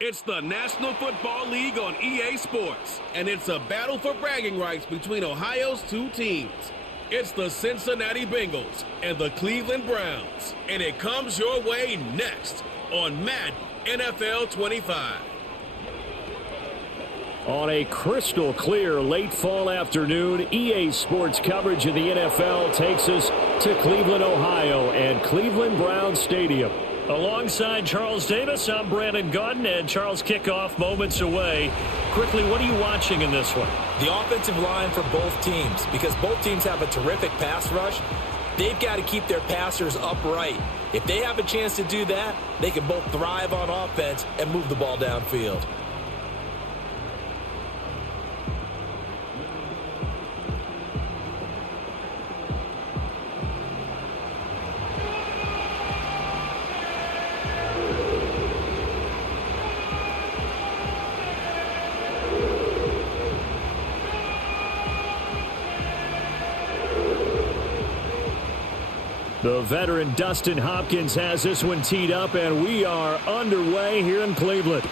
It's the National Football League on EA Sports, and it's a battle for bragging rights between Ohio's two teams. It's the Cincinnati Bengals and the Cleveland Browns, and it comes your way next on Madden NFL 25. On a crystal clear late fall afternoon, EA Sports coverage of the NFL takes us to Cleveland, Ohio, and Cleveland Browns Stadium. Alongside Charles Davis, I'm Brandon Gaudin, and Charles, kickoff moments away. Quickly, what are you watching in this one? The offensive line for both teams, because both teams have a terrific pass rush. They've got to keep their passers upright. If they have a chance to do that, they can both thrive on offense and move the ball downfield. The veteran Dustin Hopkins has this one teed up, and we are underway here in Cleveland.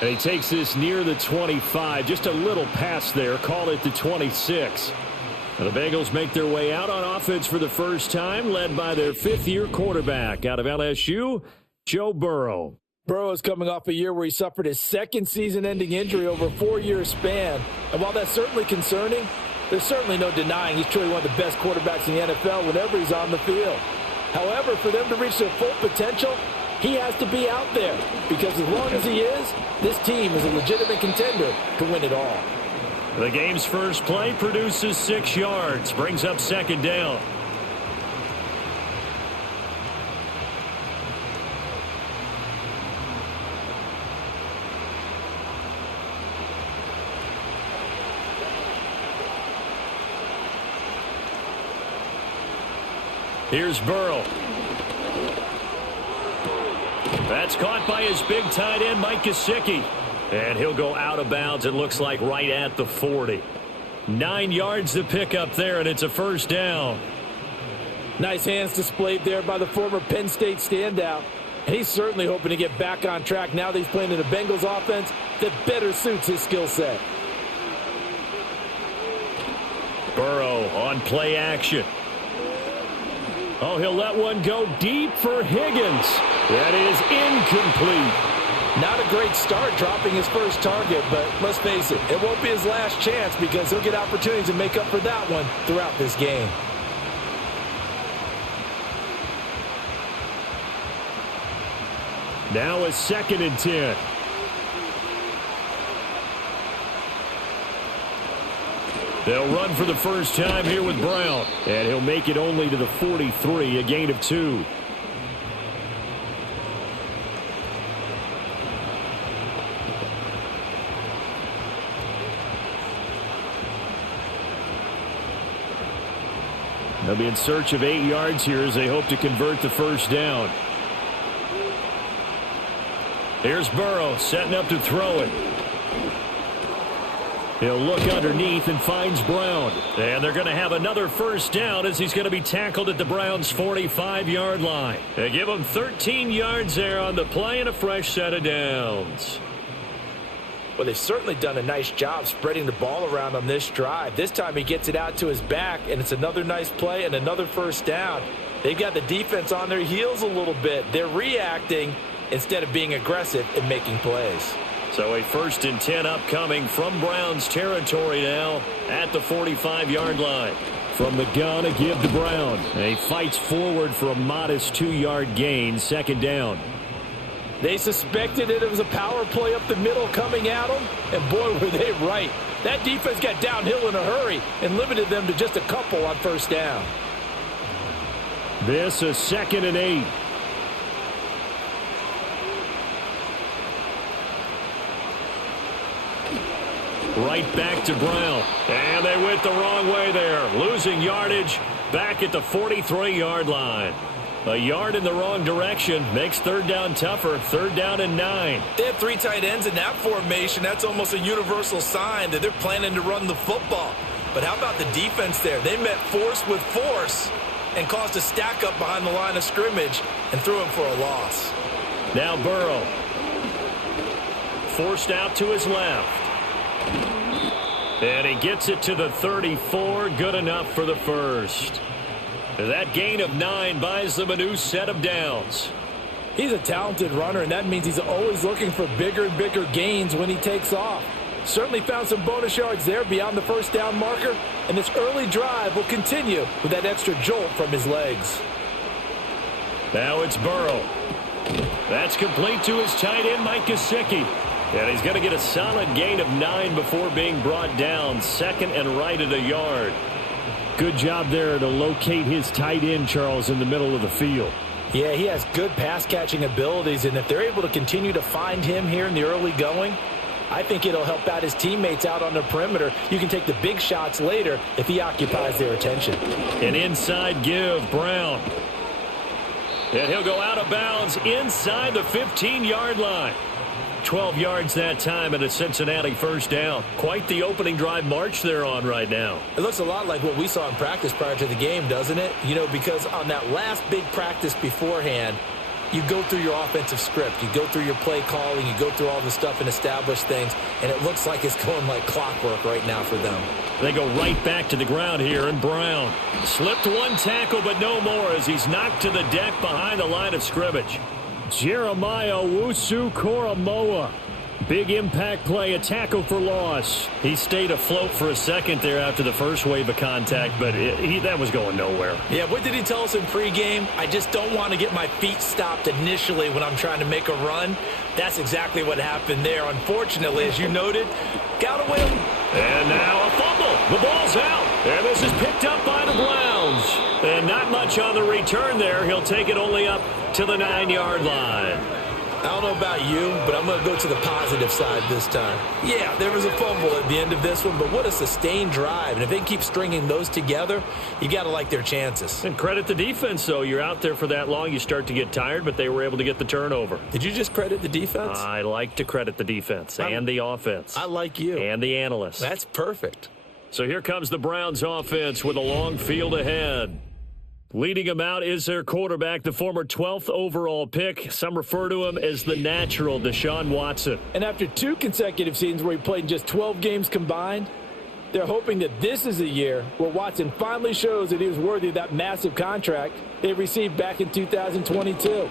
And he takes this near the 25, just a little pass there, call it the 26. And the Bengals make their way out on offense for the first time, led by their fifth-year quarterback out of LSU, Joe Burrow. Burrow is coming off a year where he suffered his second season-ending injury over a 4-year span. And while that's certainly concerning, there's certainly no denying he's truly one of the best quarterbacks in the NFL whenever he's on the field. However, for them to reach their full potential, he has to be out there. Because as long as he is, this team is a legitimate contender to win it all. The game's first play produces 6 yards, brings up second down. Here's Burrow. That's caught by his big tight end, Mike Gesicki. And he'll go out of bounds, it looks like, right at the 40. 9 yards to pick up there, and it's a first down. Nice hands displayed there by the former Penn State standout. And he's certainly hoping to get back on track now that he's playing in a Bengals offense that better suits his skill set. Burrow on play action. Oh, he'll let one go deep for Higgins. That is incomplete. Not a great start dropping his first target, but let's face it, it won't be his last chance because he'll get opportunities to make up for that one throughout this game. Now a 2nd and 10. They'll run for the first time here with Brown. And he'll make it only to the 43, a gain of 2. They'll be in search of 8 yards here as they hope to convert the first down. Here's Burrow setting up to throw it. He'll look underneath and finds Brown. And they're going to have another first down as he's going to be tackled at the Browns' 45-yard line. They give him 13 yards there on the play and a fresh set of downs. Well, they've certainly done a nice job spreading the ball around on this drive. This time he gets it out to his back, and it's another nice play and another first down. They've got the defense on their heels a little bit. They're reacting instead of being aggressive and making plays. So a 1st and 10 upcoming from Browns territory now at the 45-yard line. From the gun, a give to Brown. And he fights forward for a modest 2-yard gain, 2nd down. They suspected it was a power play up the middle coming at them, and boy, were they right. That defense got downhill in a hurry and limited them to just a couple on first down. This a 2nd and 8. Right back to Brown. And they went the wrong way there. Losing yardage back at the 43-yard line. A yard in the wrong direction makes 3rd down tougher. 3rd down and 9. They have 3 tight ends in that formation. That's almost a universal sign that they're planning to run the football. But how about the defense there? They met force with force. and caused a stack up behind the line of scrimmage and threw him for a loss. Now Burrow. Forced out to his left. And he gets it to the 34. Good enough for the first. That gain of 9 buys them a new set of downs. He's a talented runner, and that means he's always looking for bigger and bigger gains when he takes off. Certainly found some bonus yards there beyond the first down marker, and this early drive will continue with that extra jolt from his legs. Now it's Burrow. That's complete to his tight end, Mike Gesicki. And he's going to get a solid gain of 9 before being brought down. Second and right at a yard. Good job there to locate his tight end, Charles, in the middle of the field. Yeah, he has good pass-catching abilities, and if they're able to continue to find him here in the early going, I think it'll help out his teammates out on the perimeter. You can take the big shots later if he occupies their attention. An inside give, Brown. And he'll go out of bounds inside the 15-yard line. 12 yards that time and a Cincinnati first down. Quite the opening drive march they're on right now. It looks a lot like what we saw in practice prior to the game, doesn't it? You know, because on that last big practice beforehand, you go through your offensive script. You go through your play calling. You go through all the stuff and establish things. And it looks like it's going like clockwork right now for them. They go right back to the ground here, and Brown slipped one tackle, but no more as he's knocked to the deck behind the line of scrimmage. Jeremiah Owusu-Koramoah. Big impact play, a tackle for loss. He stayed afloat for a second there after the first wave of contact, but that was going nowhere. Yeah, what did he tell us in pregame? I just don't want to get my feet stopped initially when I'm trying to make a run. That's exactly what happened there. Unfortunately, as you noted, got away. And now a fumble. The ball's out. And this is picked up by the Browns. And not much on the return there. He'll take it only up to the 9-yard line. I don't know about you, but I'm going to go to the positive side this time. Yeah, there was a fumble at the end of this one, but what a sustained drive. And if they keep stringing those together, you got to like their chances. And credit the defense, though. You're out there for that long, you start to get tired, but they were able to get the turnover. Did you just credit the defense? I like to credit the defense and the offense. I like you. And the analysts. That's perfect. So here comes the Browns offense with a long field ahead. Leading him out is their quarterback, the former 12th overall pick. Some refer to him as the natural, Deshaun Watson. And after 2 consecutive seasons where he played in just 12 games combined, they're hoping that this is a year where Watson finally shows that he was worthy of that massive contract they received back in 2022.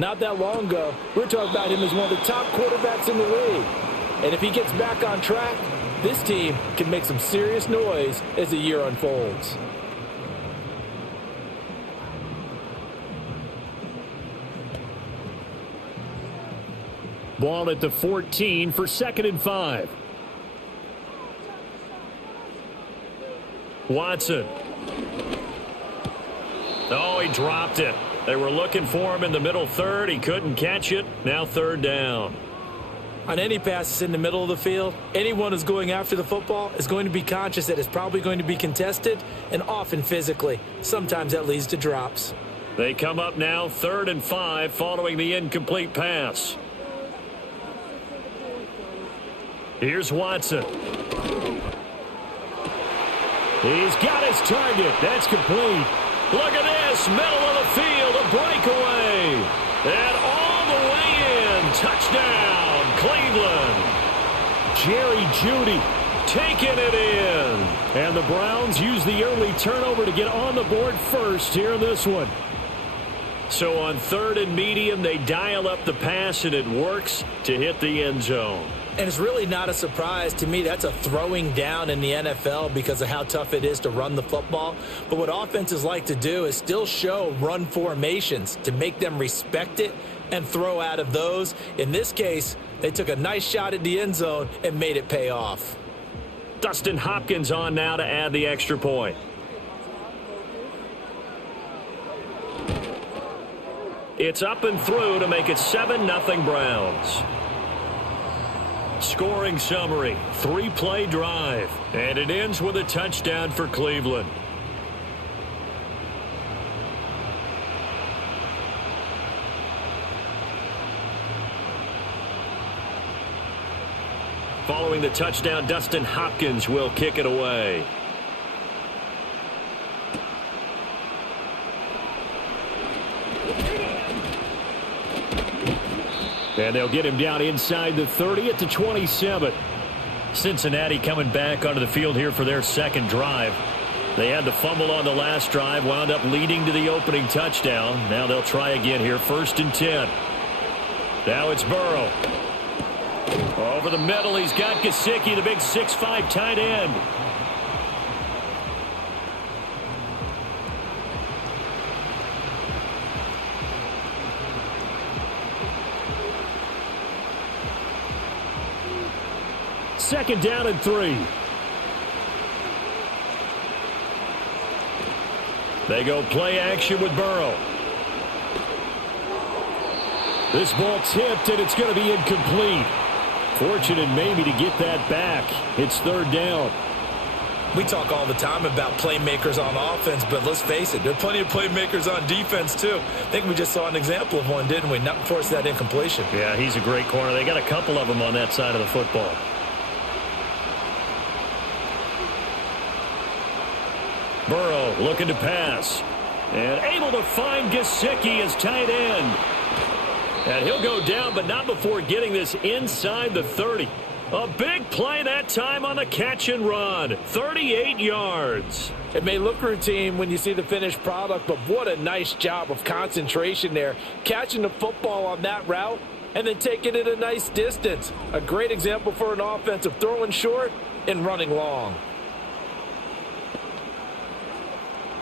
Not that long ago, we were talking about him as one of the top quarterbacks in the league. And if he gets back on track, this team can make some serious noise as the year unfolds. Ball at the 14 for 2nd and 5. Watson. Oh, he dropped it. They were looking for him in the middle third. He couldn't catch it. Now 3rd down. On any passes in the middle of the field, anyone who's going after the football is going to be conscious that it's probably going to be contested and often physically. Sometimes that leads to drops. They come up now 3rd and 5 following the incomplete pass. Here's Watson. He's got his target. That's complete. Look at this. Middle of the field. A breakaway. And all the way in. Touchdown, Cleveland. Jerry Jeudy taking it in. And the Browns use the early turnover to get on the board first here in this one. So on 3rd and medium, they dial up the pass, and it works to hit the end zone. And it's really not a surprise to me. That's a throwing down in the NFL because of how tough it is to run the football. But what offenses like to do is still show run formations to make them respect it and throw out of those. In this case, they took a nice shot at the end zone and made it pay off. Dustin Hopkins on now to add the extra point. It's up and through to make it 7-0 Browns. Scoring summary, 3-play drive, and it ends with a touchdown for Cleveland. Following the touchdown, Dustin Hopkins will kick it away. And they'll get him down inside the 30 at the 27. Cincinnati coming back onto the field here for their second drive. They had the fumble on the last drive, wound up leading to the opening touchdown. Now they'll try again here, 1st and 10. Now it's Burrow. Over the middle, he's got Gesicki, the big 6'5" tight end. Second down and 3. They go play action with Burrow. This ball tipped, and it's going to be incomplete. Fortunate maybe to get that back. It's 3rd down. We talk all the time about playmakers on offense, but let's face it, there are plenty of playmakers on defense, too. I think we just saw an example of one, didn't we? Not force that incompletion. Yeah, he's a great corner. They got a couple of them on that side of the football. Burrow looking to pass. And able to find Gesicki as tight end. And he'll go down, but not before getting this inside the 30. A big play that time on the catch and run. 38 yards. It may look routine when you see the finished product, but what a nice job of concentration there. Catching the football on that route and then taking it a nice distance. A great example for an offense of throwing short and running long.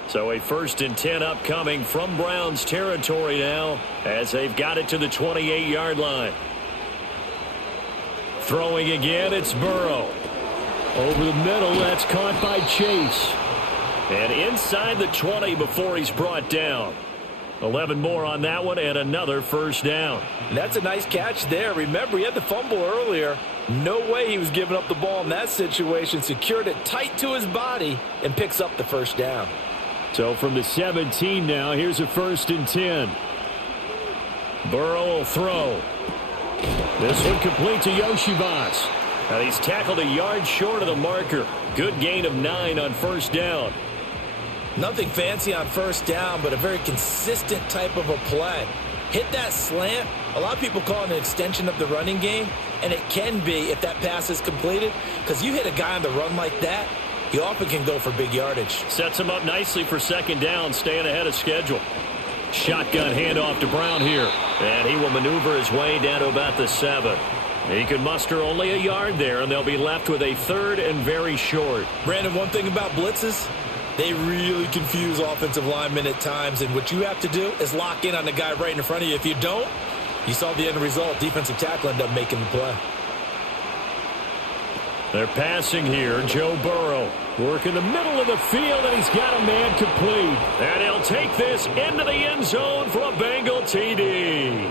So a 1st and 10 upcoming from Browns territory now as they've got it to the 28-yard line. Throwing again, it's Burrow. Over the middle, that's caught by Chase. And inside the 20 before he's brought down. 11 more on that one and another 1st down. And that's a nice catch there. Remember, he had the fumble earlier. No way he was giving up the ball in that situation. Secured it tight to his body and picks up the 1st down. So from the 17 now, here's a 1st and 10. Burrow will throw. This one complete to Yoshibas. And he's tackled a yard short of the marker. Good gain of 9 on 1st down. Nothing fancy on 1st down, but a very consistent type of a play. Hit that slant. A lot of people call it an extension of the running game, and it can be if that pass is completed, because you hit a guy on the run like that, he often can go for big yardage. Sets him up nicely for 2nd down, staying ahead of schedule. Shotgun handoff to Brown here. And he will maneuver his way down to about the 7. He can muster only a yard there, and they'll be left with a 3rd and very short. Brandon, one thing about blitzes, they really confuse offensive linemen at times, and what you have to do is lock in on the guy right in front of you. If you don't, you saw the end result. Defensive tackle ended up making the play. They're passing here. Joe Burrow working the middle of the field, and he's got a man complete. And he'll take this into the end zone for a Bengal TD.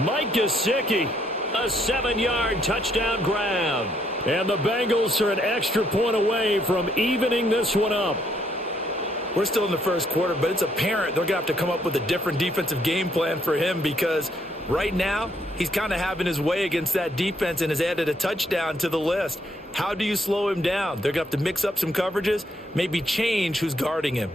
Mike Gesicki, a 7-yard touchdown grab. And the Bengals are an extra point away from evening this one up. We're still in the 1st quarter, but it's apparent they're going to have to come up with a different defensive game plan for him, because right now he's kind of having his way against that defense and has added a touchdown to the list. How do you slow him down? They're going to have to mix up some coverages, maybe change who's guarding him.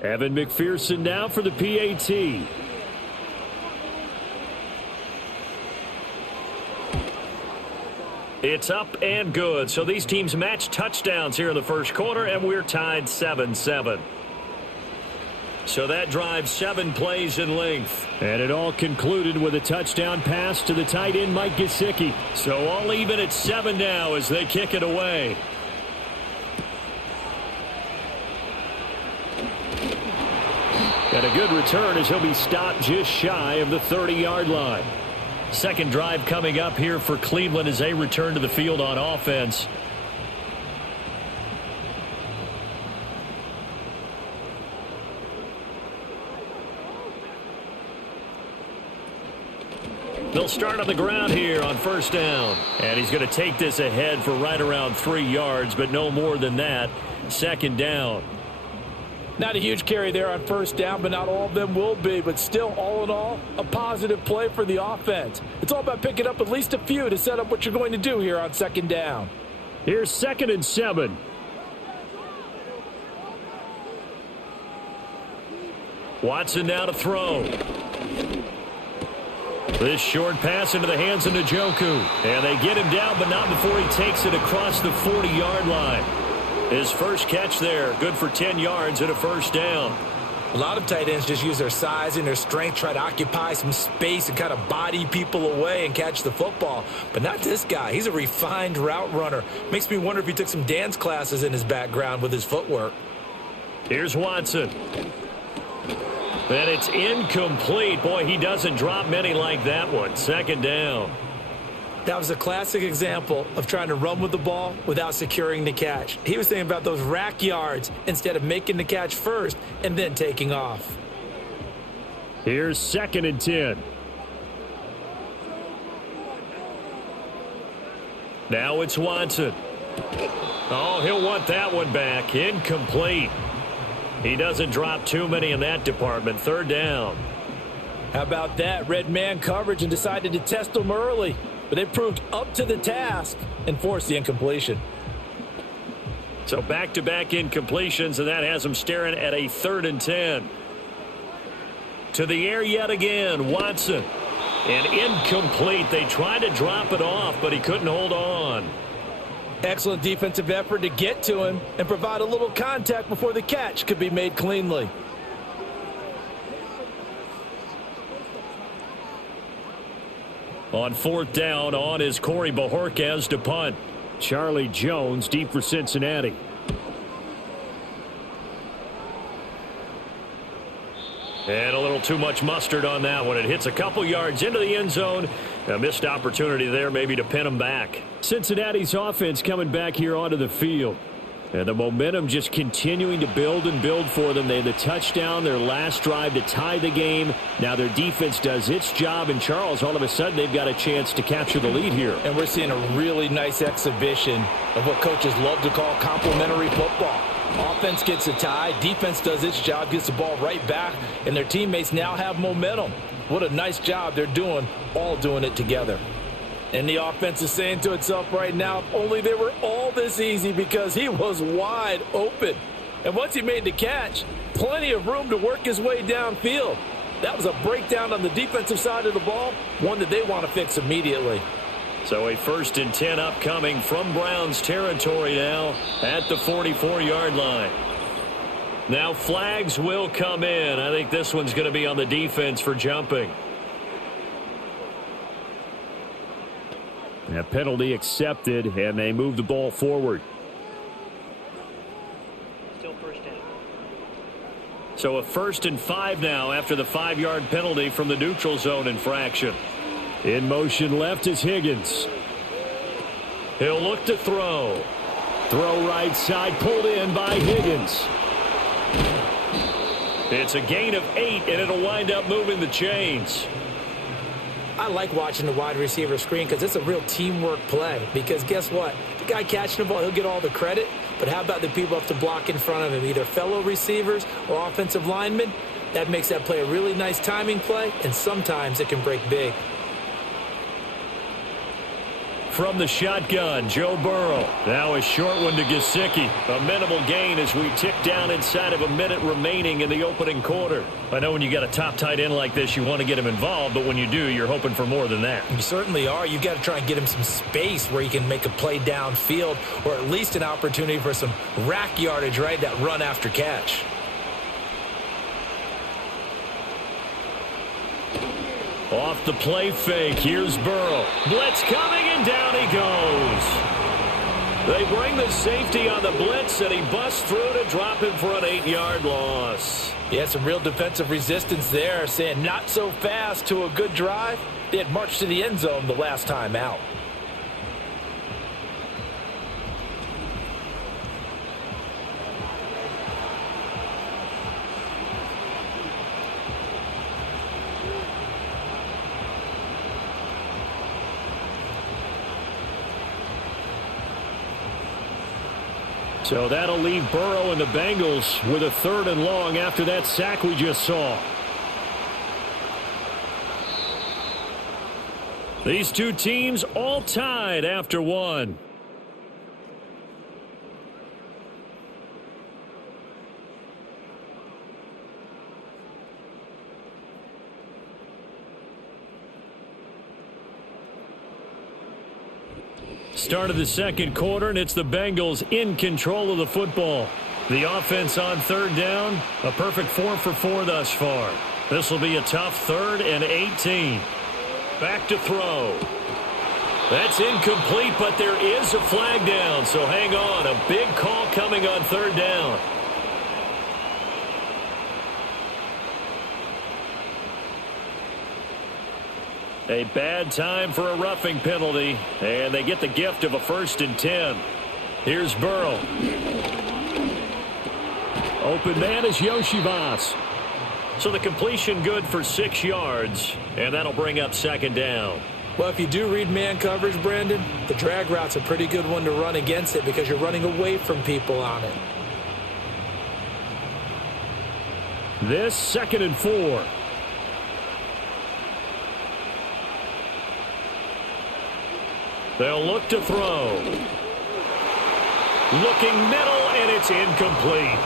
Evan McPherson now for the PAT. It's up and good. So these teams match touchdowns here in the 1st quarter, and we're tied 7-7. So that drive 7 plays in length. And it all concluded with a touchdown pass to the tight end Mike Gesicki. So all even at 7 now as they kick it away. And a good return as he'll be stopped just shy of the 30-yard line. Second drive coming up here for Cleveland as they return to the field on offense. They'll start on the ground here on 1st down. And he's going to take this ahead for right around 3 yards, but no more than that. 2nd down. Not a huge carry there on 1st down, but not all of them will be. But still, all in all, a positive play for the offense. It's all about picking up at least a few to set up what you're going to do here on 2nd down. Here's 2nd and 7. Watson now to throw. This short pass into the hands of Njoku. And they get him down, but not before he takes it across the 40-yard line. His first catch there, good for 10 yards and a first down. A lot of tight ends just use their size and their strength, try to occupy some space and kind of body people away and catch the football. But not this guy. He's a refined route runner. Makes me wonder if he took some dance classes in his background with his footwork. Here's Watson. And it's incomplete. Boy, he doesn't drop many like that one. Second down. That was a classic example of trying to run with the ball without securing the catch. He was thinking about those rack yards instead of making the catch first and then taking off. Here's 2nd and 10. Now it's Watson. Oh, he'll want that one back. Incomplete. He doesn't drop too many in that department. 3rd down. How about that? Red man coverage and decided to test them early. But they proved up to the task and forced the incompletion. So back-to-back incompletions, and that has them staring at a 3rd and 10. To the air yet again, Watson. And incomplete. They tried to drop it off, but he couldn't hold on. Excellent defensive effort to get to him and provide a little contact before the catch could be made cleanly. On 4th down, on is Corey Bojorquez to punt. Charlie Jones deep for Cincinnati. And a little too much mustard on that one. It hits a couple yards into the end zone. A missed opportunity there maybe to pin him back. Cincinnati's offense coming back here onto the field. And the momentum just continuing to build and build for them. They had the touchdown, their last drive to tie the game. Now their defense does its job, and Charles, all of a sudden, they've got a chance to capture the lead here. And we're seeing a really nice exhibition of what coaches love to call complementary football. Offense gets a tie, defense does its job, gets the ball right back, and their teammates now have momentum. What a nice job they're doing, all doing it together. And the offense is saying to itself right now, if only they were all this easy, because he was wide open. And once he made the catch, plenty of room to work his way downfield. That was a breakdown on the defensive side of the ball, one that they want to fix immediately. So a 1st and 10 upcoming from Browns territory now at the 44-yard line. Now flags will come in. I think this one's going to be on the defense for jumping. A penalty accepted, and they move the ball forward. Still 1st down. So a 1st and 5 now after the 5-yard penalty from the neutral zone infraction. In motion left is Higgins. He'll look to throw. Throw right side, pulled in by Higgins. It's a gain of 8, and it'll wind up moving the chains. I like watching the wide receiver screen because it's a real teamwork play. Because guess what? The guy catching the ball, he'll get all the credit. But how about the people have to block in front of him, either fellow receivers or offensive linemen? That makes that play a really nice timing play, and sometimes it can break big. From the shotgun, Joe Burrow. Now a short one to Gesicki. A minimal gain as we tick down inside of a minute remaining in the opening quarter. I know when you got a top tight end like this, you want to get him involved, but when you do, you're hoping for more than that. You certainly are. You've got to try and get him some space where he can make a play downfield, or at least an opportunity for some rack yardage, right? That run after catch. Off the play fake, here's Burrow. Blitz coming, and down he goes. They bring the safety on the blitz, and he busts through to drop him for an 8-yard loss. Yeah, some real defensive resistance there, saying not so fast to a good drive. They had marched to the end zone the last time out. So that'll leave Burrow and the Bengals with a 3rd and long after that sack we just saw. These two teams all tied after one. Start of the second quarter, and it's the Bengals in control of the football. The offense on third down, a perfect 4 for 4 thus far. This will be a tough 3rd and 18. Back to throw. That's incomplete, but there is a flag down, so hang on. A big call coming on third down. A bad time for a roughing penalty, and they get the gift of a 1st and 10. Here's Burrow. Open man is Yoshivas. So the completion good for 6 yards, and that'll bring up 2nd down. Well, if you do read man coverage, Brandon, the drag route's a pretty good one to run against it because you're running away from people on it. This 2nd and 4. They'll look to throw. Looking middle, and it's incomplete.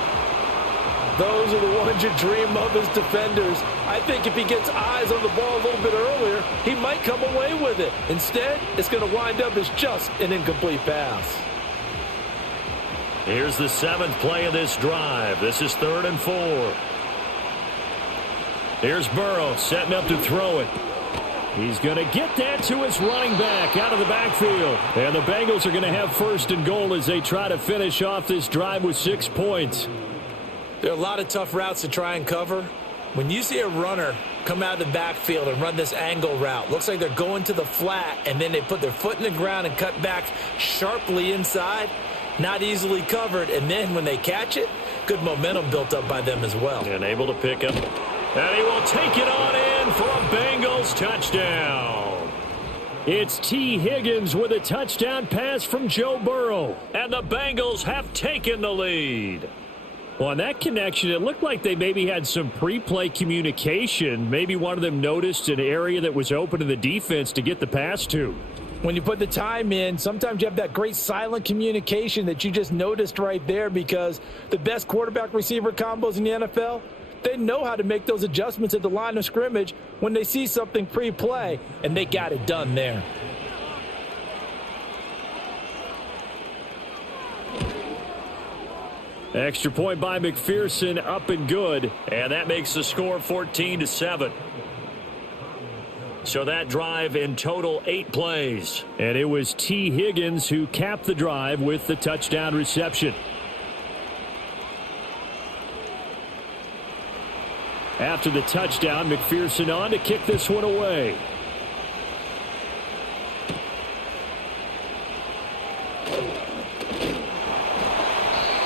Those are the ones you dream of as defenders. I think if he gets eyes on the ball a little bit earlier, he might come away with it. Instead, it's going to wind up as just an incomplete pass. Here's the 7th play of this drive. This is 3rd and 4. Here's Burrow setting up to throw it. He's going to get that to his running back out of the backfield. And the Bengals are going to have 1st and goal as they try to finish off this drive with 6 points. There are a lot of tough routes to try and cover. When you see a runner come out of the backfield and run this angle route, looks like they're going to the flat, and then they put their foot in the ground and cut back sharply inside, not easily covered. And then when they catch it, good momentum built up by them as well. And able to pick up. And he will take it on in for a Bengals touchdown. It's T. Higgins with a touchdown pass from Joe Burrow. And the Bengals have taken the lead. Well, on that connection, it looked like they maybe had some pre-play communication. Maybe one of them noticed an area that was open to the defense to get the pass to. When you put the time in, sometimes you have that great silent communication that you just noticed right there, because the best quarterback-receiver combos in the NFL, they know how to make those adjustments at the line of scrimmage when they see something pre-play, and they got it done there. Extra point by McPherson, up and good. And that makes the score 14-7. So that drive in total 8 plays. And it was T. Higgins who capped the drive with the touchdown reception. After the touchdown, McPherson on to kick this one away.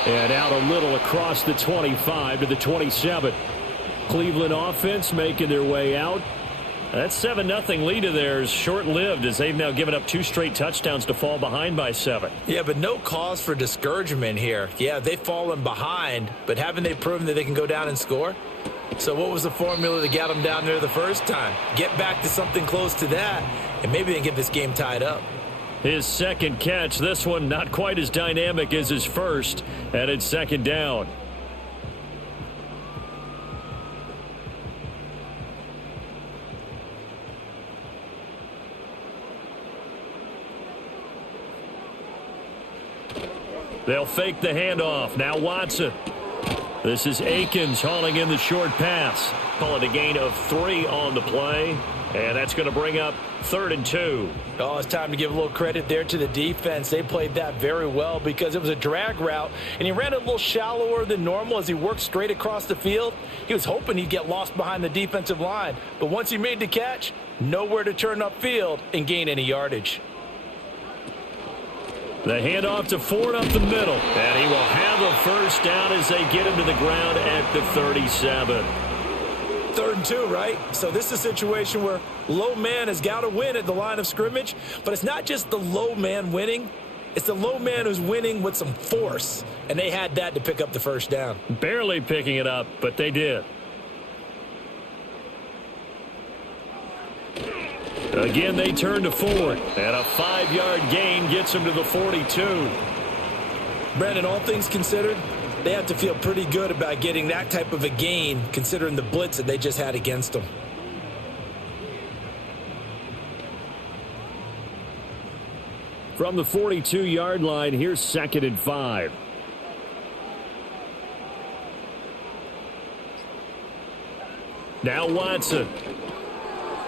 And out a little across the 25 to the 27. Cleveland offense making their way out. That 7-0 lead of theirs short-lived as they've now given up 2 straight touchdowns to fall behind by 7. Yeah, but no cause for discouragement here. Yeah, they've fallen behind, but haven't they proven that they can go down and score? So what was the formula that got them down there the first time? Get back to something close to that, and maybe they can get this game tied up. His second catch, this one not quite as dynamic as his first, and it's 2nd down. They'll fake the handoff. Now Watson. This is Akins hauling in the short pass. Call it a gain of 3 on the play. And that's going to bring up 3rd and 2. Oh, it's time to give a little credit there to the defense. They played that very well because it was a drag route, and he ran it a little shallower than normal as he worked straight across the field. He was hoping he'd get lost behind the defensive line, but once he made the catch, nowhere to turn upfield and gain any yardage. The handoff to Ford up the middle, and he will have a first down as they get him to the ground at the 37. 3rd and 2, right? So this is a situation where low man has got to win at the line of scrimmage, but it's not just the low man winning. It's the low man who's winning with some force, and they had that to pick up the first down. Barely picking it up, but they did. Again, they turn to Ford, and a 5-yard gain gets him to the 42. Brandon, all things considered, they have to feel pretty good about getting that type of a gain considering the blitz that they just had against them. From the 42-yard line, here's 2nd and 5. Now Watson.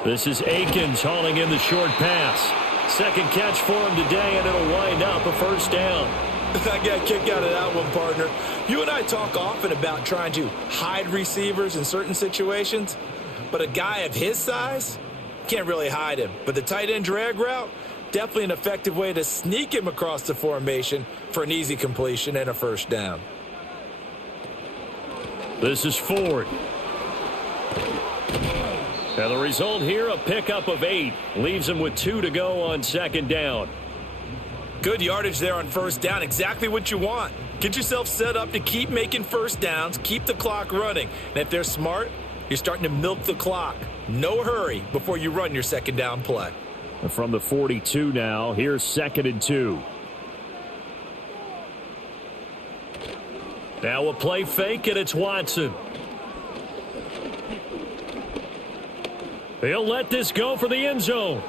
This is Akins hauling in the short pass. Second catch for him today, and it'll wind up a first down. I got a kick out of that one, partner. You and I talk often about trying to hide receivers in certain situations, but a guy of his size can't really hide him. But the tight end drag route, definitely an effective way to sneak him across the formation for an easy completion and a first down. This is Ford. And the result here, a pickup of 8. Leaves him with 2 to go on 2nd down. Good yardage there on first down. Exactly what you want. Get yourself set up to keep making first downs, keep the clock running. And if they're smart, you're starting to milk the clock. No hurry before you run your 2nd down play. From the 42 now, here's 2nd and 2. Now a play fake, and it's Watson. He'll let this go for the end zone.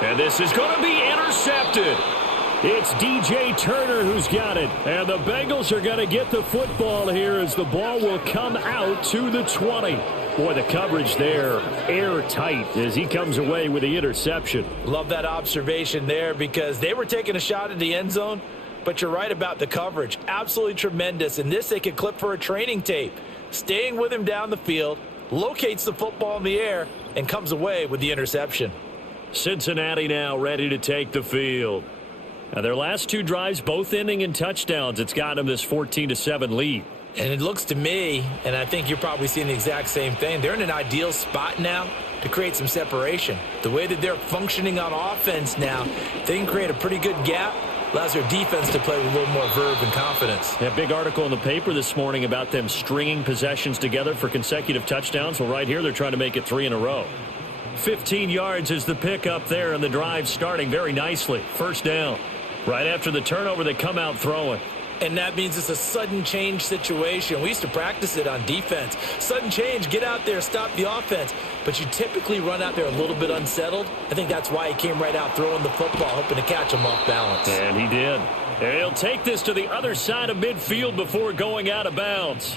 And this is going to be intercepted. It's DJ Turner who's got it. And the Bengals are going to get the football here as the ball will come out to the 20. Boy, the coverage there, airtight as he comes away with the interception. Love that observation there because they were taking a shot at the end zone, but you're right about the coverage. Absolutely tremendous. And this they could clip for a training tape. Staying with him down the field, locates the football in the air, and comes away with the interception. Cincinnati now ready to take the field. Now their last 2 drives, both ending in touchdowns. It's got them this 14-7 lead. And it looks to me, and I think you're probably seeing the exact same thing, they're in an ideal spot now to create some separation. The way that they're functioning on offense now, they can create a pretty good gap. Allows their defense to play with a little more verve and confidence. A big article in the paper this morning about them stringing possessions together for consecutive touchdowns. Well, right here, they're trying to make it 3 in a row. 15 yards is the pickup there, and the drive starting very nicely. First down. Right after the turnover, they come out throwing. And that means it's a sudden change situation. We used to practice it on defense. Sudden change, get out there, stop the offense. But you typically run out there a little bit unsettled. I think that's why he came right out throwing the football, hoping to catch him off balance. And he did. And he'll take this to the other side of midfield before going out of bounds.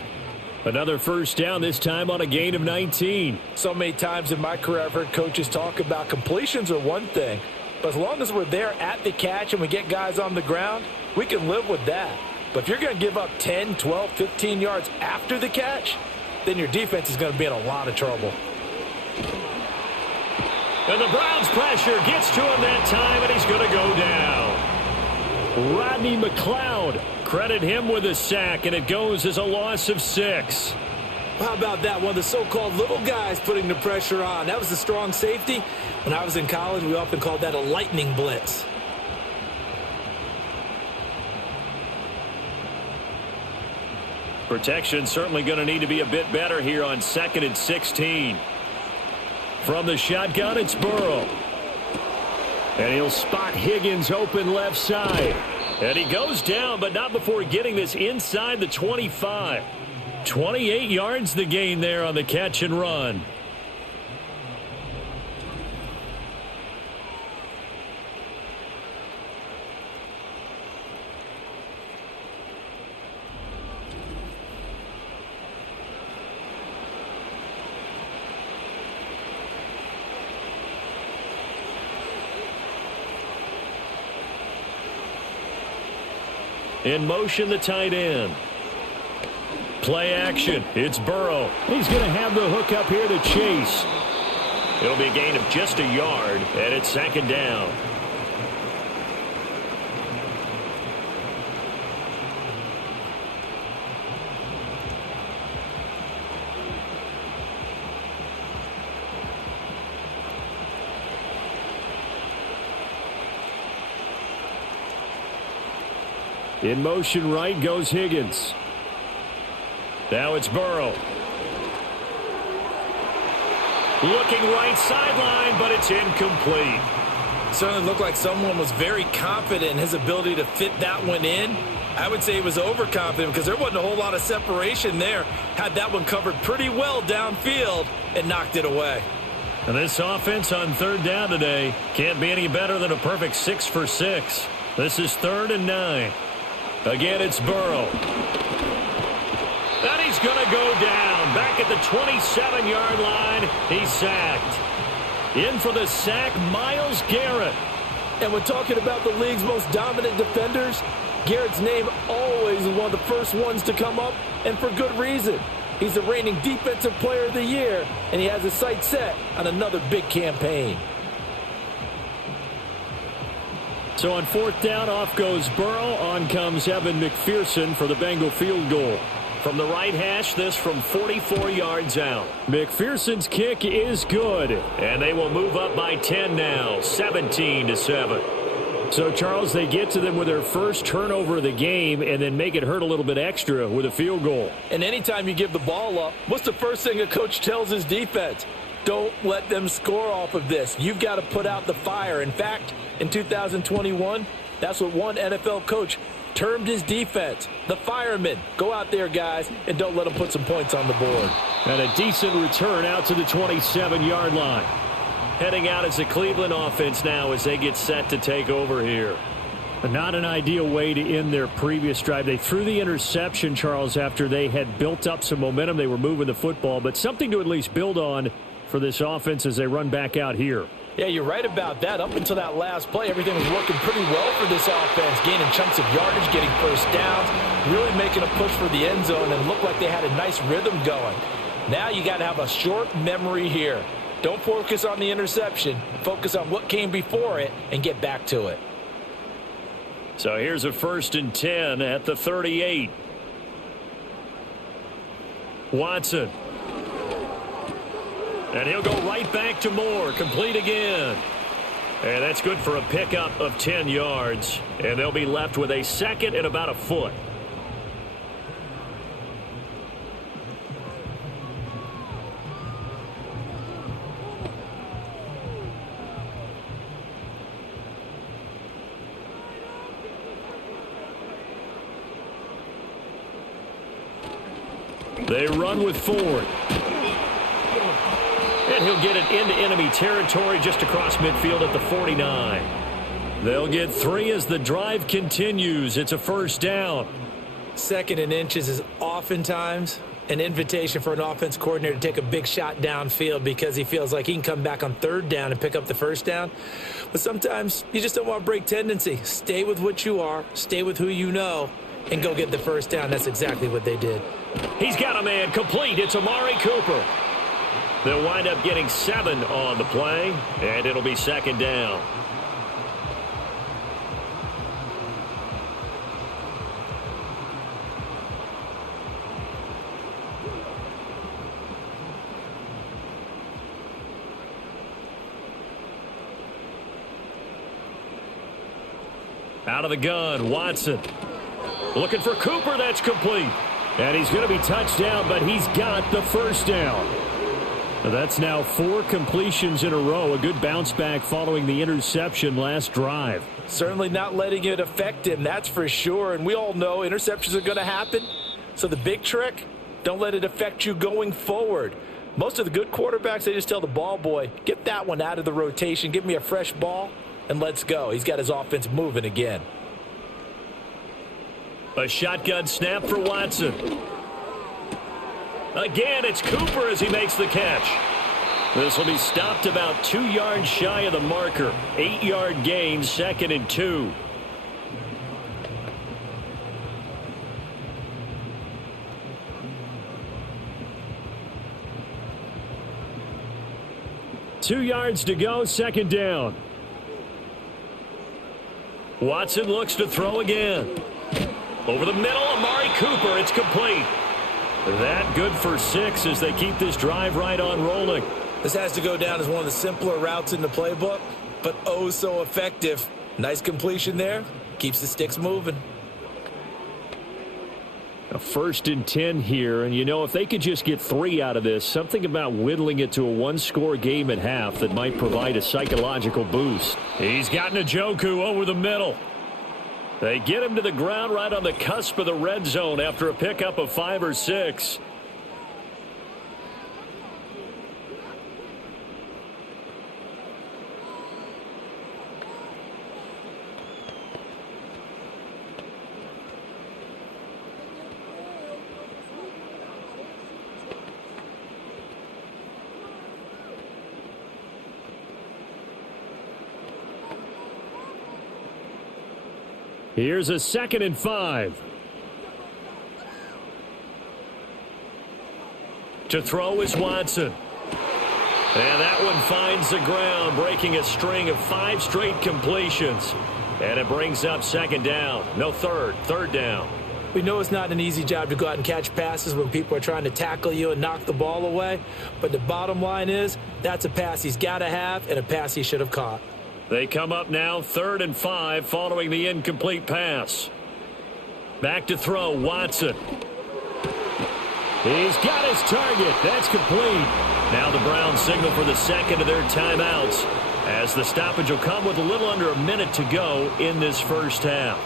Another first down, this time on a gain of 19. So many times in my career I've heard coaches talk about completions are one thing. But as long as we're there at the catch and we get guys on the ground, we can live with that. But if you're going to give up 10, 12, 15 yards after the catch, then your defense is going to be in a lot of trouble. And the Browns' pressure gets to him that time, and he's going to go down. Rodney McLeod, credit him with a sack, and it goes as a loss of 6. How about that? One of the so-called little guys putting the pressure on. That was a strong safety. When I was in college, we often called that a lightning blitz. Protection certainly going to need to be a bit better here on 2nd and 16. From the shotgun, it's Burrow. And he'll spot Higgins open left side. And he goes down, but not before getting this inside the 25. 28 yards the gain there on the catch and run. In motion, the tight end. Play action. It's Burrow. He's going to have the hook up here to chase. It'll be a gain of just a yard, and it's 2nd down. In motion right goes Higgins. Now it's Burrow. Looking right sideline, but it's incomplete. Certainly looked like someone was very confident in his ability to fit that one in. I would say he was overconfident because there wasn't a whole lot of separation there. Had that one covered pretty well downfield and knocked it away. And this offense on third down today can't be any better than a perfect 6 for 6. This is 3rd and 9. Again, it's Burrow. And he's going to go down. Back at the 27-yard line, he's sacked. In for the sack, Myles Garrett. And when talking about the league's most dominant defenders, Garrett's name always is one of the first ones to come up, and for good reason. He's the reigning Defensive Player of the Year, and he has his sights set on another big campaign. So on 4th down, off goes Burrow. On comes Evan McPherson for the Bengal field goal. From the right hash, this from 44 yards out. McPherson's kick is good. And they will move up by 10 now, 17-7. So, Charles, they get to them with their first turnover of the game and then make it hurt a little bit extra with a field goal. And anytime you give the ball up, what's the first thing a coach tells his defense? Don't let them score off of this. You've got to put out the fire. In fact, in 2021, that's what one NFL coach termed his defense, the firemen. Go out there, guys, and don't let them put some points on the board. And a decent return out to the 27-yard line. Heading out as the Cleveland offense now as they get set to take over here. Not an ideal way to end their previous drive. They threw the interception, Charles, after they had built up some momentum. They were moving the football, but something to at least build on for this offense as they run back out here. Yeah, you're right about that. Up until that last play, everything was working pretty well for this offense, gaining chunks of yardage, getting first downs, really making a push for the end zone, and looked like they had a nice rhythm going. Now you got to have a short memory here. Don't focus on the interception. Focus on what came before it and get back to it. So here's a 1st and 10 at the 38. Watson. And he'll go right back to Moore. Complete again. And that's good for a pickup of 10 yards. And they'll be left with a 2nd and about a foot. They run with Ford. And he'll get it into enemy territory just across midfield at the 49. They'll get 3 as the drive continues. It's a 1st down. 2nd and inches is oftentimes an invitation for an offense coordinator to take a big shot downfield because he feels like he can come back on 3rd down and pick up the 1st down. But sometimes you just don't want to break tendency. Stay with what you are. Stay with who you know. And go get the 1st down. That's exactly what they did. He's got a man complete. It's Amari Cooper. They'll wind up getting 7 on the play, and it'll be 2nd down. Out of the gun, Watson. Looking for Cooper, that's complete. And he's going to be touched down, but he's got the 1st down. That's now 4 completions in a row. A good bounce back following the interception last drive. Certainly not letting it affect him, that's for sure. And we all know interceptions are going to happen. So the big trick, don't let it affect you going forward. Most of the good quarterbacks, they just tell the ball boy, get that one out of the rotation, give me a fresh ball, and let's go. He's got his offense moving again. A shotgun snap for Watson. Again, it's Cooper as he makes the catch. This will be stopped about 2 yards shy of the marker. 8-yard gain, 2nd and 2. Two yards to go, 2nd down. Watson looks to throw again. Over the middle, Amari Cooper, it's complete. That good for 6 as they keep this drive right on rolling. This has to go down as one of the simpler routes in the playbook, but oh so effective. Nice completion there. Keeps the sticks moving. A 1st and 10 here, and you know, if they could just get 3 out of this, something about whittling it to a 1-score game at half that might provide a psychological boost. He's got Njoku over the middle. They get him to the ground right on the cusp of the red zone after a pickup of 5 or 6. Here's a 2nd and 5. To throw is Watson. And that one finds the ground, breaking a string of 5 straight completions. And it brings up 2nd down. No, third down. We know it's not an easy job to go out and catch passes when people are trying to tackle you and knock the ball away. But the bottom line is, that's a pass he's got to have and a pass he should have caught. They come up now 3rd and 5 following the incomplete pass. Back to throw, Watson. He's got his target. That's complete. Now the Browns signal for the 2nd of their timeouts, as the stoppage will come with a little under a minute to go in this first half.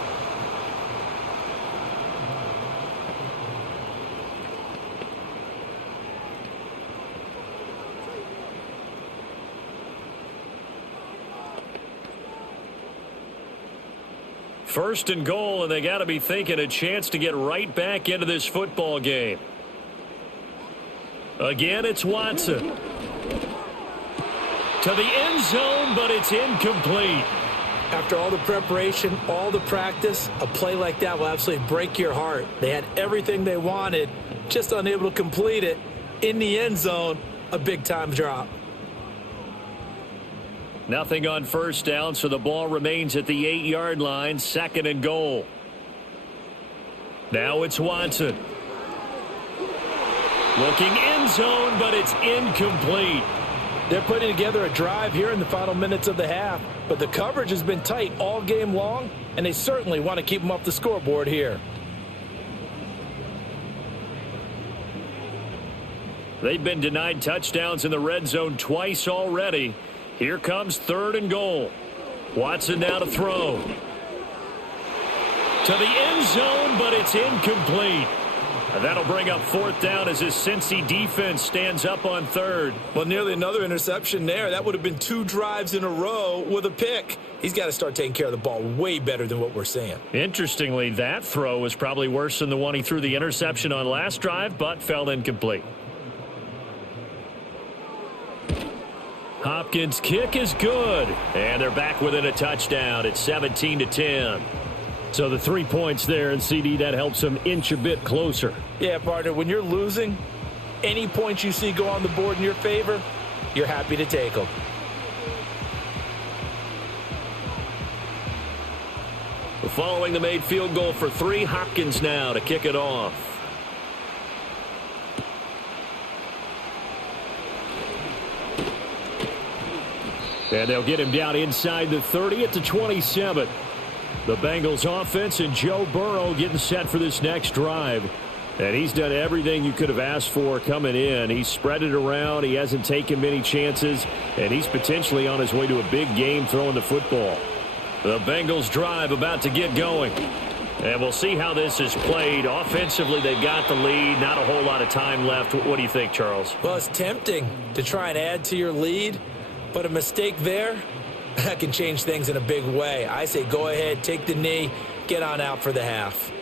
First and goal, and they got to be thinking a chance to get right back into this football game. Again, it's Watson. To the end zone, but it's incomplete. After all the preparation, all the practice, a play like that will absolutely break your heart. They had everything they wanted, just unable to complete it. In the end zone, a big-time drop. Nothing on first down, so the ball remains at the 8-yard line, 2nd and goal. Now it's Watson. Looking end zone, but it's incomplete. They're putting together a drive here in the final minutes of the half, but the coverage has been tight all game long, and they certainly want to keep them off the scoreboard here. They've been denied touchdowns in the red zone twice already. Here comes 3rd and goal. Watson now to throw. To the end zone, but it's incomplete. And that'll bring up 4th down as his Cincy defense stands up on 3rd. Well, nearly another interception there. That would have been 2 drives in a row with a pick. He's got to start taking care of the ball way better than what we're seeing. Interestingly, that throw was probably worse than the one he threw the interception on last drive, but fell incomplete. Hopkins' kick is good, and they're back within a touchdown. It's 17-10. So the 3 points there, and CD, that helps them inch a bit closer. Yeah, partner, when you're losing, any points you see go on the board in your favor, you're happy to take them. Following the made field goal for 3, Hopkins now to kick it off. And they'll get him down inside the 30 at the 27. The Bengals offense and Joe Burrow getting set for this next drive. And he's done everything you could have asked for coming in. He's spread it around. He hasn't taken many chances. And he's potentially on his way to a big game throwing the football. The Bengals drive about to get going. And we'll see how this is played. Offensively, they've got the lead. Not a whole lot of time left. What do you think, Charles? Well, it's tempting to try and add to your lead. But a mistake there, that can change things in a big way. I say go ahead, take the knee, get on out for the half.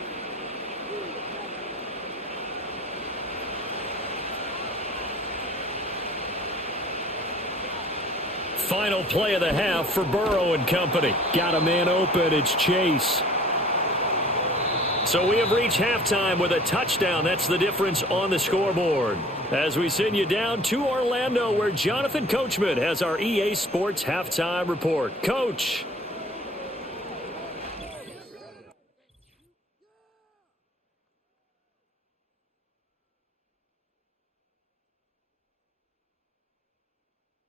Final play of the half for Burrow and company. Got a man open. It's Chase. So we have reached halftime with a touchdown. That's the difference on the scoreboard. As we send you down to Orlando, where Jonathan Coachman has our EA Sports Halftime Report. Coach.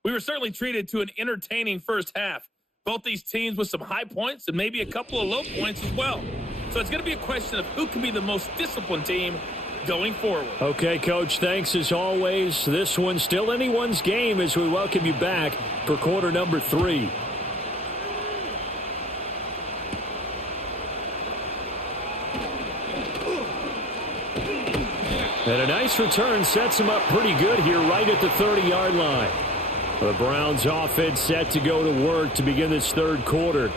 We were certainly treated to an entertaining first half. Both these teams with some high points and maybe a couple of low points as well. So it's going to be a question of who can be the most disciplined team going forward. Okay, Coach, thanks as always. This one's still anyone's game as we welcome you back for quarter number 3. And a nice return sets him up pretty good here right at the 30-yard line. The Browns offense set to go to work to begin this third quarter.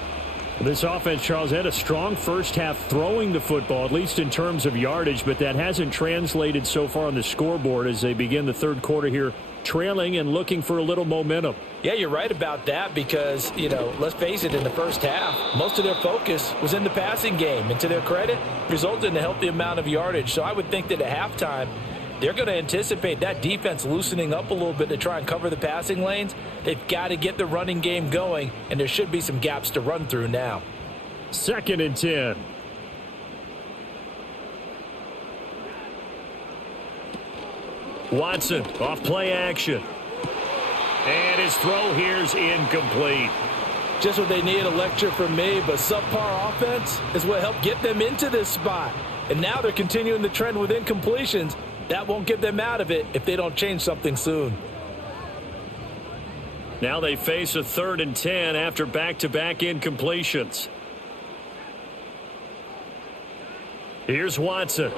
This offense, Charles, had a strong first half throwing the football, at least in terms of yardage, but that hasn't translated so far on the scoreboard as they begin the third quarter here trailing and looking for a little momentum. Yeah, you're right about that because, let's face it, in the first half, most of their focus was in the passing game. And to their credit, resulted in a healthy amount of yardage. So I would think that at halftime, they're going to anticipate that defense loosening up a little bit to try and cover the passing lanes. They've got to get the running game going, and there should be some gaps to run through now. 2nd and 10. Watson off play action. And his throw here's incomplete. Just what they need, a lecture from me, but subpar offense is what helped get them into this spot. And now they're continuing the trend with incompletions. That won't get them out of it if they don't change something soon. Now they face a 3rd and 10 after back-to-back incompletions. Here's Watson.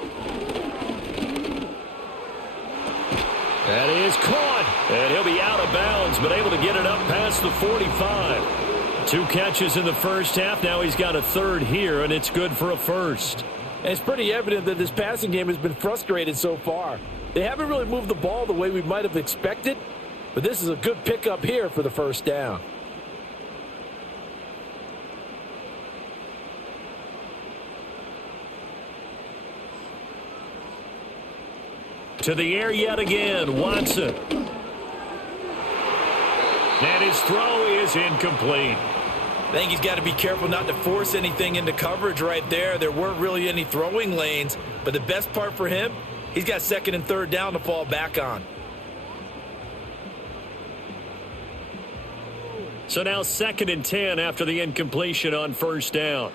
That is caught. And he'll be out of bounds, but able to get it up past the 45. 2 catches in the first half. Now he's got a 3rd here, and it's good for a 1st. And it's pretty evident that this passing game has been frustrated so far. They haven't really moved the ball the way we might have expected, but this is a good pickup here for the 1st down. To the air yet again, Watson. And his throw is incomplete. I think he's got to be careful not to force anything into coverage right there. There weren't really any throwing lanes, but the best part for him, he's got 2nd and 3rd down to fall back on. So now 2nd and 10 after the incompletion on 1st down.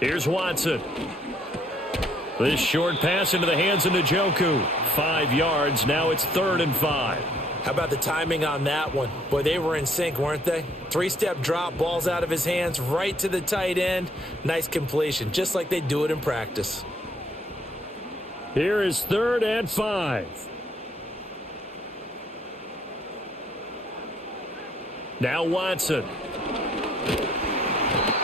Here's Watson. This short pass into the hands of Njoku. 5 yards. Now it's 3rd and 5. How about the timing on that one? Boy, they were in sync, weren't they? 3-step drop, balls out of his hands, right to the tight end. Nice completion, just like they do it in practice. Here is 3rd and 5. Now Watson.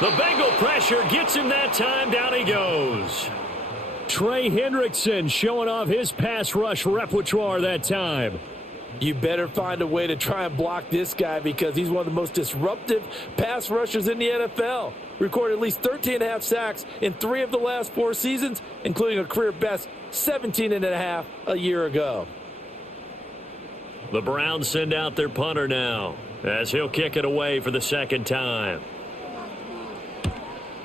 The Bengal pressure gets him that time. Down he goes. Trey Hendrickson showing off his pass rush repertoire that time. You better find a way to try and block this guy because he's one of the most disruptive pass rushers in the NFL. Recorded at least 13.5 sacks in 3 of the last 4 seasons, including a career best 17.5 a year ago. The Browns send out their punter now as he'll kick it away for the 2nd time.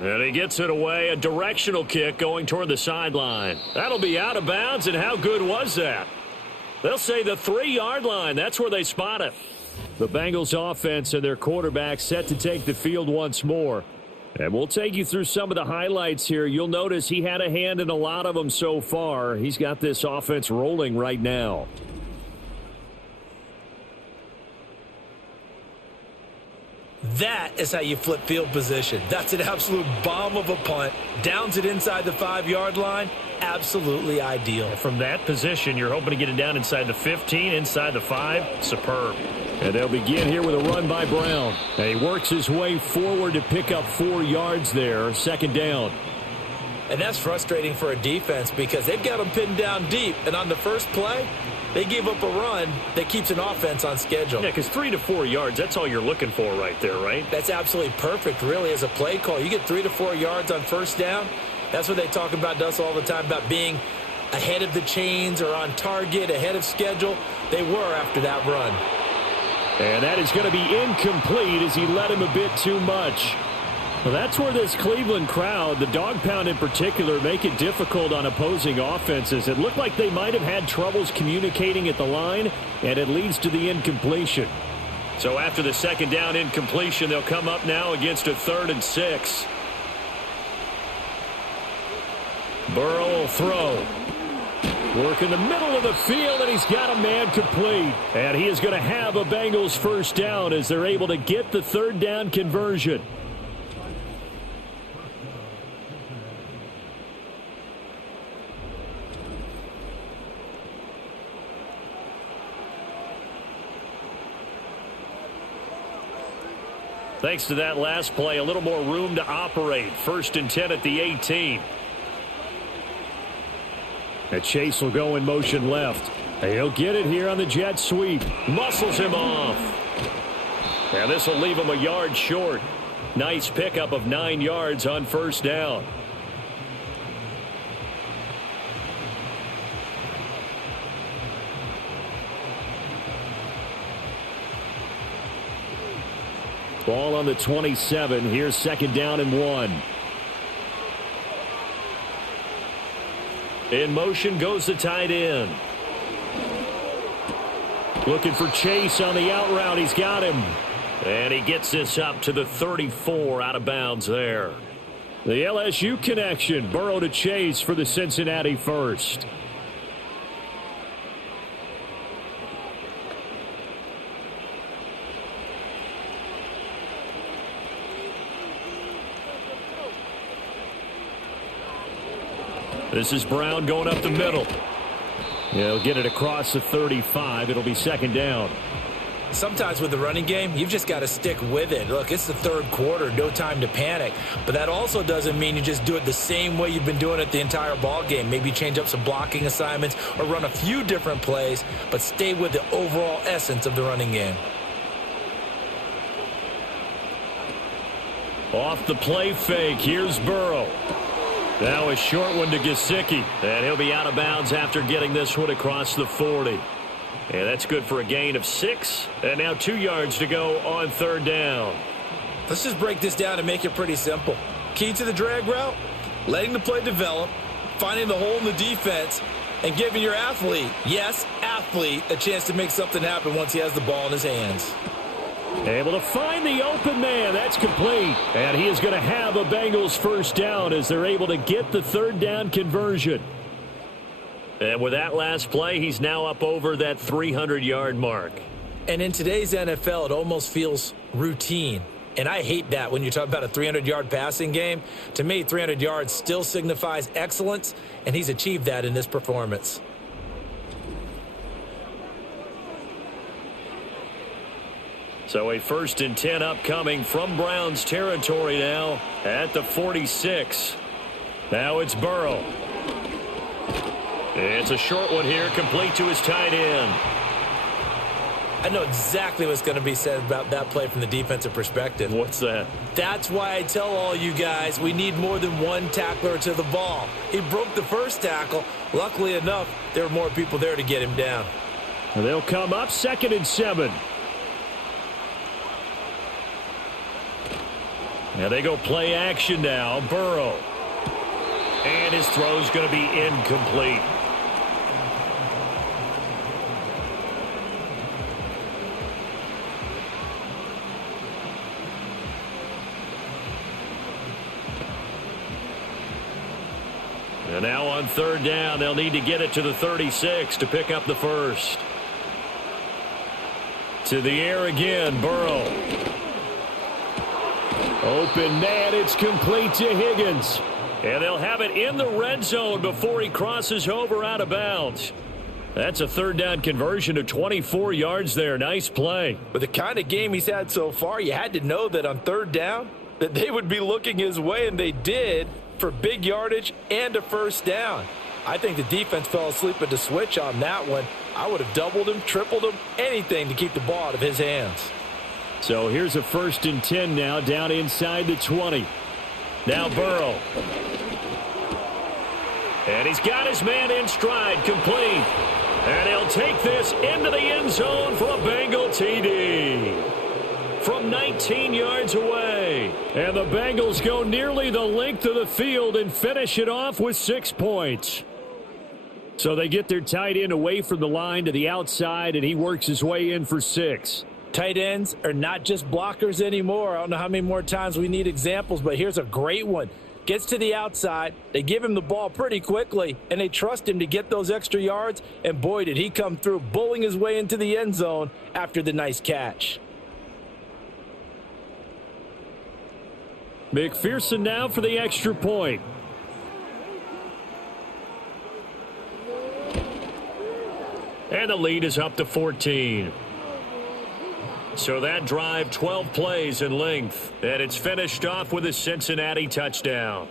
And he gets it away, a directional kick going toward the sideline. That'll be out of bounds, and how good was that? They'll say the 3-yard line. That's where they spot it. The Bengals offense and their quarterback set to take the field once more. And we'll take you through some of the highlights here. You'll notice he had a hand in a lot of them so far. He's got this offense rolling right now. That is how you flip field position. That's an absolute bomb of a punt. Downs it inside the 5-yard line. Absolutely ideal. From that position, you're hoping to get it down inside the 15, inside the 5. Superb. And they'll begin here with a run by Brown. And he works his way forward to pick up 4 yards there. 2nd down. And that's frustrating for a defense because they've got them pinned down deep. And on the first play, they gave up a run that keeps an offense on schedule. Yeah, because 3 to 4 yards, that's all you're looking for right there, right? That's absolutely perfect, really, as a play call. You get 3 to 4 yards on 1st down. That's what they talk about to us all the time, about being ahead of the chains or on target, ahead of schedule. They were after that run. And that is going to be incomplete as he led him a bit too much. Well, that's where this Cleveland crowd, the dog pound in particular, make it difficult on opposing offenses. It looked like they might have had troubles communicating at the line, and it leads to the incompletion. So after the 2nd down incompletion, they'll come up now against a 3rd and 6. Burrow will throw. Work in the middle of the field, and he's got a man complete. And he is going to have a Bengals 1st down as they're able to get the 3rd down conversion. Thanks to that last play, a little more room to operate. 1st and 10 at the 18. And Chase will go in motion left. He'll get it here on the jet sweep. Muscles him off. And this will leave him a yard short. Nice pickup of 9 yards on 1st down. Ball on the 27. Here's 2nd down and 1. In motion goes the tight end. Looking for Chase on the out route. He's got him. And he gets this up to the 34, out of bounds there. The LSU connection. Burrow to Chase for the Cincinnati first. This is Brown going up the middle. He'll get it across the 35. It'll be 2nd down. Sometimes with the running game, you've just got to stick with it. Look, it's the 3rd quarter, no time to panic. But that also doesn't mean you just do it the same way you've been doing it the entire ball game. Maybe change up some blocking assignments or run a few different plays, but stay with the overall essence of the running game. Off the play fake, here's Burrow. Now a short one to Gesicki. And he'll be out of bounds after getting this one across the 40. And that's good for a gain of 6. And now 2 yards to go on 3rd down. Let's just break this down and make it pretty simple. Key to the drag route, letting the play develop, finding the hole in the defense, and giving your athlete, yes, athlete, a chance to make something happen once he has the ball in his hands. Able to find the open man. That's complete. And he is going to have a Bengals 1st down as they're able to get the 3rd down conversion. And with that last play, he's now up over that 300-yard mark. And in today's NFL, it almost feels routine. And I hate that when you talk about a 300-yard passing game. To me, 300 yards still signifies excellence, and he's achieved that in this performance. So a 1st and 10 upcoming from Browns territory now at the 46. Now it's Burrow. It's a short one here, complete to his tight end. I know exactly what's going to be said about that play from the defensive perspective. What's that? That's why I tell all you guys we need more than one tackler to the ball. He broke the first tackle. Luckily enough, there were more people there to get him down. And they'll come up 2nd and 7. Now they go play action now. Burrow. And his throw's going to be incomplete. And now on 3rd down, they'll need to get it to the 36 to pick up the 1st. To the air again, Burrow. Open man, it's complete to Higgins. And they'll have it in the red zone before he crosses over out of bounds. That's a 3rd down conversion of 24 yards there. Nice play. With the kind of game he's had so far, you had to know that on 3rd down that they would be looking his way, and they did, for big yardage and a 1st down. I think the defense fell asleep at the switch on that one. I would have doubled him, tripled him, anything to keep the ball out of his hands. So here's a 1st and 10 now, down inside the 20. Now Burrow. And he's got his man in stride, complete. And he'll take this into the end zone for a Bengal TD. From 19 yards away. And the Bengals go nearly the length of the field and finish it off with 6 points. So they get their tight end away from the line to the outside, and he works his way in for 6. Tight ends are not just blockers anymore. I don't know how many more times we need examples, but here's a great one. Gets to the outside, they give him the ball pretty quickly, and they trust him to get those extra yards, and boy, did he come through, bulling his way into the end zone after the nice catch. McPherson now for the extra point. And the lead is up to 14. So that drive, 12 plays in length, and it's finished off with a Cincinnati touchdown.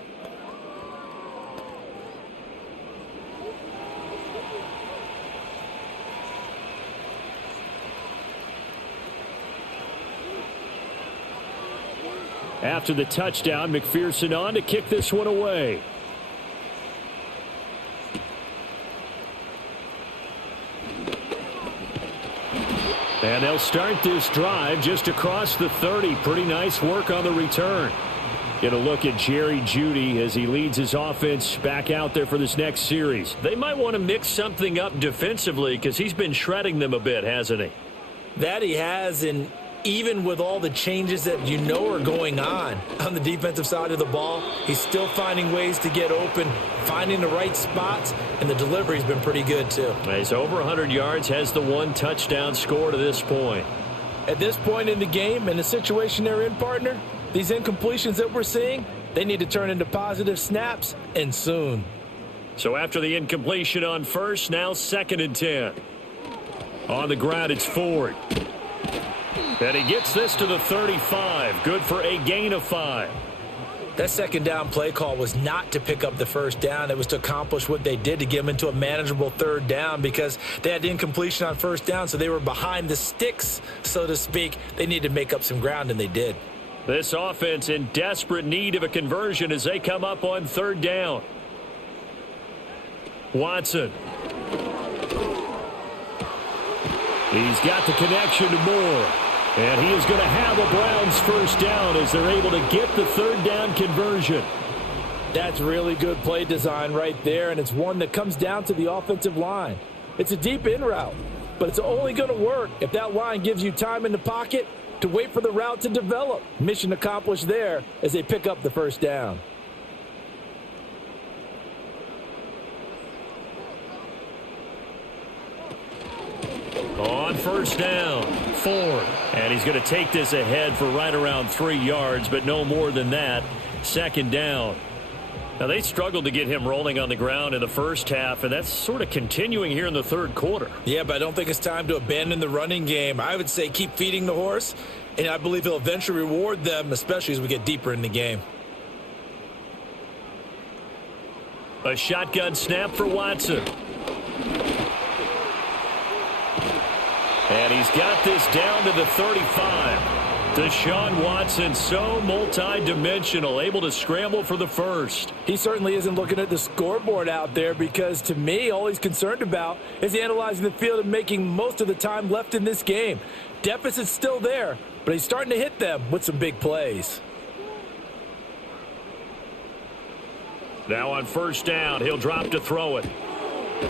After the touchdown, McPherson on to kick this one away. And they'll start this drive just across the 30. Pretty nice work on the return. Get a look at Jerry Jeudy as he leads his offense back out there for this next series. They might want to mix something up defensively because he's been shredding them a bit, hasn't he? That he has, and even with all the changes that you know are going on the defensive side of the ball, he's still finding ways to get open, finding the right spots, and the delivery's been pretty good too. He's over 100 yards, has the 1 touchdown score to this point. At this point in the game, in the situation they're in, partner, these incompletions that we're seeing, they need to turn into positive snaps, and soon. So after the incompletion on first, now 2nd and 10. On the ground, it's Ford. And he gets this to the 35. Good for a gain of 5. That second down play call was not to pick up the first down. It was to accomplish what they did to get them into a manageable 3rd down because they had incompletion on first down, so they were behind the sticks, so to speak. They needed to make up some ground, and they did. This offense in desperate need of a conversion as they come up on 3rd down. Watson. He's got the connection to Moore. And he is going to have a Browns first down as they're able to get the 3rd down conversion. That's really good play design right there, and it's one that comes down to the offensive line. It's a deep in route, but it's only going to work if that line gives you time in the pocket to wait for the route to develop. Mission accomplished there as they pick up the first down. On first down, Ford. And he's going to take this ahead for right around 3 yards, but no more than that. 2nd down. Now, they struggled to get him rolling on the ground in the first half, and that's sort of continuing here in the 3rd quarter. Yeah, but I don't think it's time to abandon the running game. I would say keep feeding the horse, and I believe he'll eventually reward them, especially as we get deeper in the game. A shotgun snap for Watson. And he's got this down to the 35. Deshaun Watson, so multi-dimensional, able to scramble for the first. He certainly isn't looking at the scoreboard out there because, to me, all he's concerned about is analyzing the field and making most of the time left in this game. Deficit's still there, but he's starting to hit them with some big plays. Now on first down, he'll drop to throw it.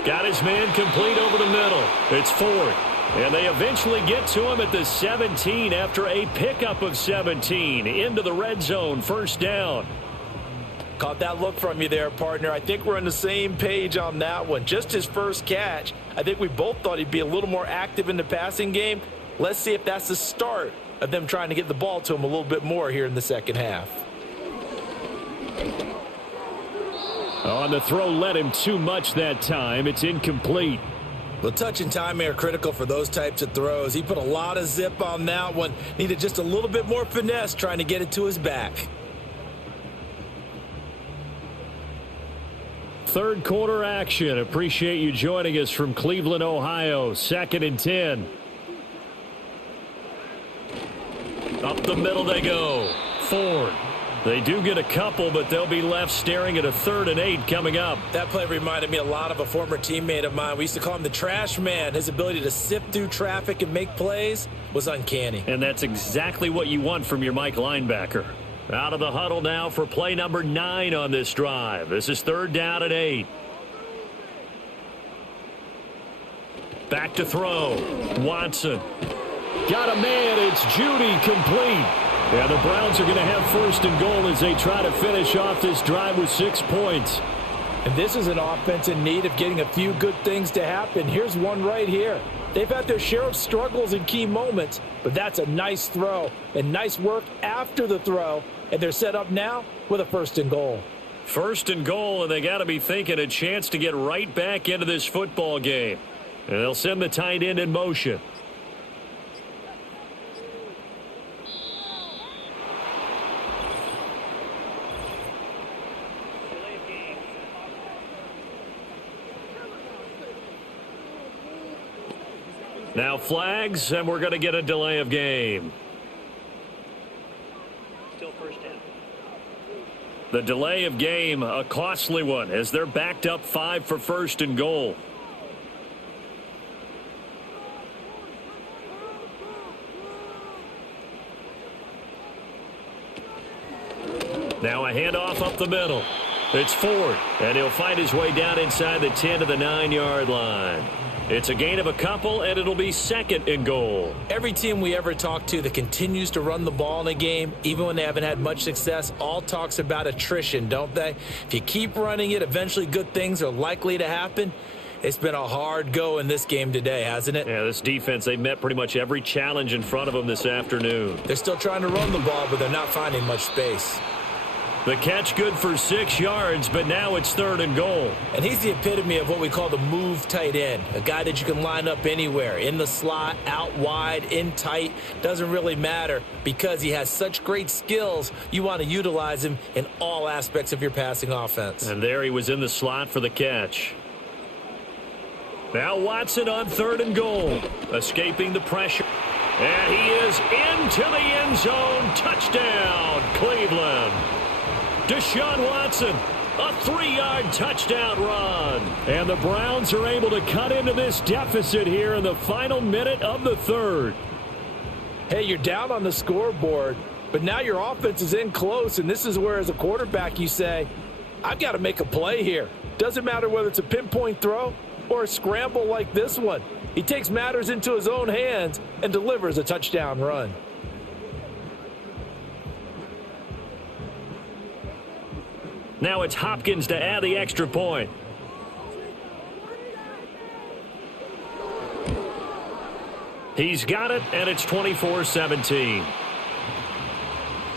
Got his man complete over the middle. It's Ford. And they eventually get to him at the 17 after a pickup of 17 into the red zone. First down. Caught that look from you there, partner. I think we're on the same page on that one. Just his first catch. I think we both thought he'd be a little more active in the passing game. Let's see if that's the start of them trying to get the ball to him a little bit more here in the second half. On the throw, led him too much that time. It's incomplete. Well, touch and timing are critical for those types of throws. He put a lot of zip on that one. Needed just a little bit more finesse trying to get it to his back. 3rd quarter action. Appreciate you joining us from Cleveland, Ohio. 2nd and 10. Up the middle they go. Ford. They do get a couple, but they'll be left staring at a 3rd and 8 coming up. That play reminded me a lot of a former teammate of mine. We used to call him the trash man. His ability to sift through traffic and make plays was uncanny. And that's exactly what you want from your Mike linebacker. Out of the huddle now for play number 9 on this drive. This is 3rd down and 8. Back to throw. Watson. Got a man. It's Jeudy complete. Yeah, the Browns are going to have 1st and goal as they try to finish off this drive with 6 points. And this is an offense in need of getting a few good things to happen. Here's one right here. They've had their share of struggles in key moments, but that's a nice throw and nice work after the throw. And they're set up now with a 1st and goal. 1st and goal, and they got to be thinking a chance to get right back into this football game. And they'll send the tight end in motion. Now flags, and we're going to get a delay of game. Still first down. The delay of game, a costly one, as they're backed up 5 for first and goal. Now a handoff up the middle. It's Ford, and he'll find his way down inside the 10 to the 9-yard line. It's a gain of a couple, and it'll be second and goal. Every team we ever talk to that continues to run the ball in a game, even when they haven't had much success, all talks about attrition, don't they? If you keep running it, eventually good things are likely to happen. It's been a hard go in this game today, hasn't it? Yeah, this defense, they met pretty much every challenge in front of them this afternoon. They're still trying to run the ball, but they're not finding much space. The catch good for 6 yards, but now it's third and goal. And he's the epitome of what we call the move tight end, a guy that you can line up anywhere, in the slot, out wide, in tight, doesn't really matter because he has such great skills. You want to utilize him in all aspects of your passing offense. And there he was in the slot for the catch. Now Watson on third and goal, escaping the pressure. And he is into the end zone. Touchdown, Cleveland. Deshaun Watson, a 3-yard touchdown run. And the Browns are able to cut into this deficit here in the final minute of the third. Hey, you're down on the scoreboard, but now your offense is in close, and this is where, as a quarterback, you say, I've got to make a play here. Doesn't matter whether it's a pinpoint throw or a scramble like this one. He takes matters into his own hands and delivers a touchdown run. Now it's Hopkins to add the extra point. He's got it, and it's 24-17.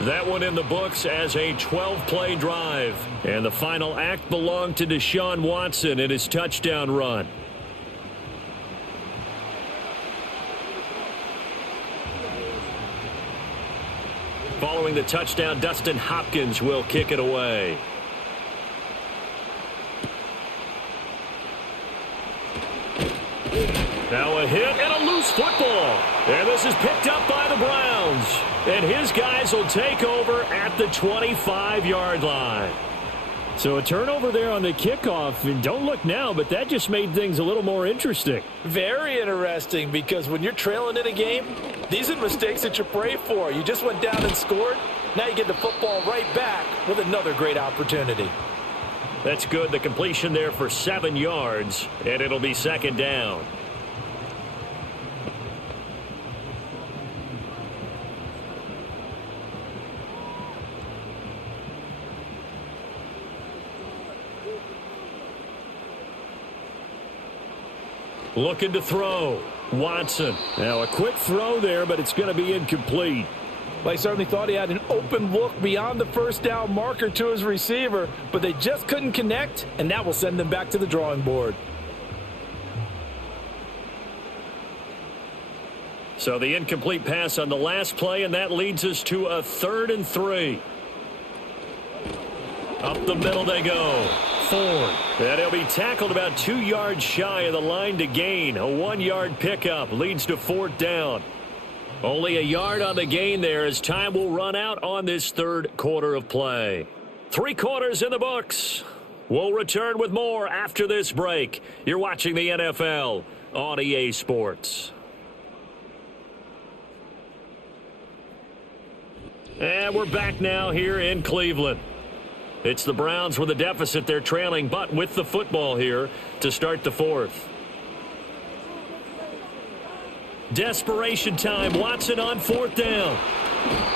That one in the books as a 12-play drive. And the final act belonged to Deshaun Watson in his touchdown run. Following the touchdown, Dustin Hopkins will kick it away. Now a hit and a loose football. And this is picked up by the Browns. And his guys will take over at the 25-yard line. So a turnover there on the kickoff. And don't look now, but that just made things a little more interesting. Very interesting, because when you're trailing in a game, these are mistakes that you pray for. You just went down and scored. Now you get the football right back with another great opportunity. That's good. The completion there for 7 yards, and it'll be second down. Looking to throw. Watson. Now a quick throw there, but it's going to be incomplete. Well, he certainly thought he had an open look beyond the first down marker to his receiver, but they just couldn't connect, and that will send them back to the drawing board. So the incomplete pass on the last play, and that leads us to a 3rd and 3. Up the middle they go. Ford. And he'll be tackled about 2 yards shy of the line to gain. A 1-yard pickup leads to 4th down. Only a yard on the gain there as time will run out on this third quarter of play. 3 quarters in the books. We'll return with more after this break. You're watching the NFL on EA Sports. And we're back now here in Cleveland. It's the Browns with a deficit. They're trailing, but with the football here to start the fourth. Desperation time. Watson on 4th down.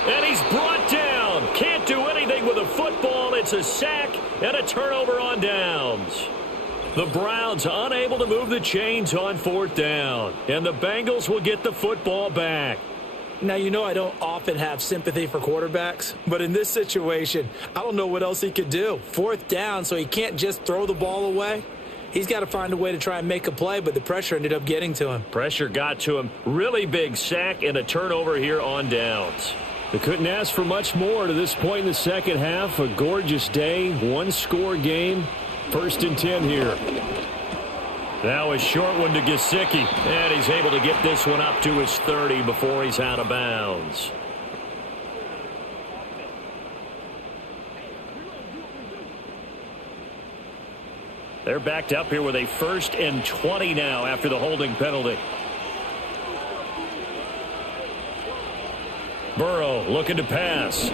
And he's brought down. Can't do anything with a football. It's a sack and a turnover on downs. The Browns unable to move the chains on 4th down. And the Bengals will get the football back. Now, you know I don't often have sympathy for quarterbacks, but in this situation, I don't know what else he could do. 4th down, so he can't just throw the ball away. He's got to find a way to try and make a play, but the pressure ended up getting to him. Pressure got to him. Really big sack and a turnover here on downs. They couldn't ask for much more to this point in the second half. A gorgeous day, 1-score game. 1st and 10 here. Now a short one to Gesicki. And he's able to get this one up to his 30 before he's out of bounds. They're backed up here with a 1st and 20 now after the holding penalty. Burrow looking to pass.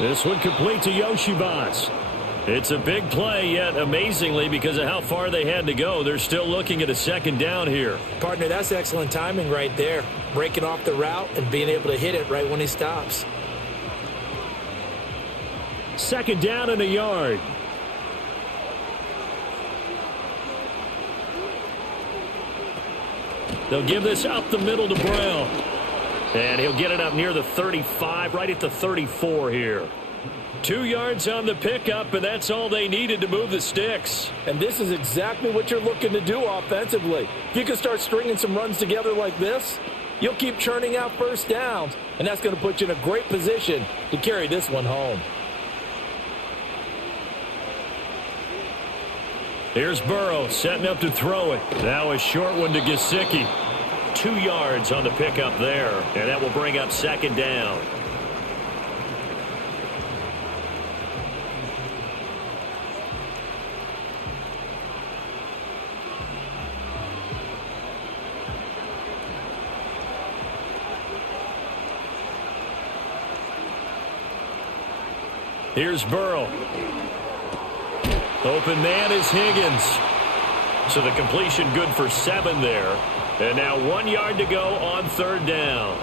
This one complete to Yoshibas. It's a big play, yet amazingly, because of how far they had to go, they're still looking at a 2nd down here. Partner, that's excellent timing right there. Breaking off the route and being able to hit it right when he stops. 2nd down and a yard. They'll give this up the middle to Brown. And he'll get it up near the 35, right at the 34 here. 2 yards on the pickup, and that's all they needed to move the sticks. And this is exactly what you're looking to do offensively. If you can start stringing some runs together like this, you'll keep churning out 1st downs, and that's going to put you in a great position to carry this one home. Here's Burrow setting up to throw it. Now a short one to Gesicki. 2 yards on the pickup there, and that will bring up 2nd down. Here's Burrow. Open man is Higgins. So the completion good for 7 there. And now 1 yard to go on 3rd down.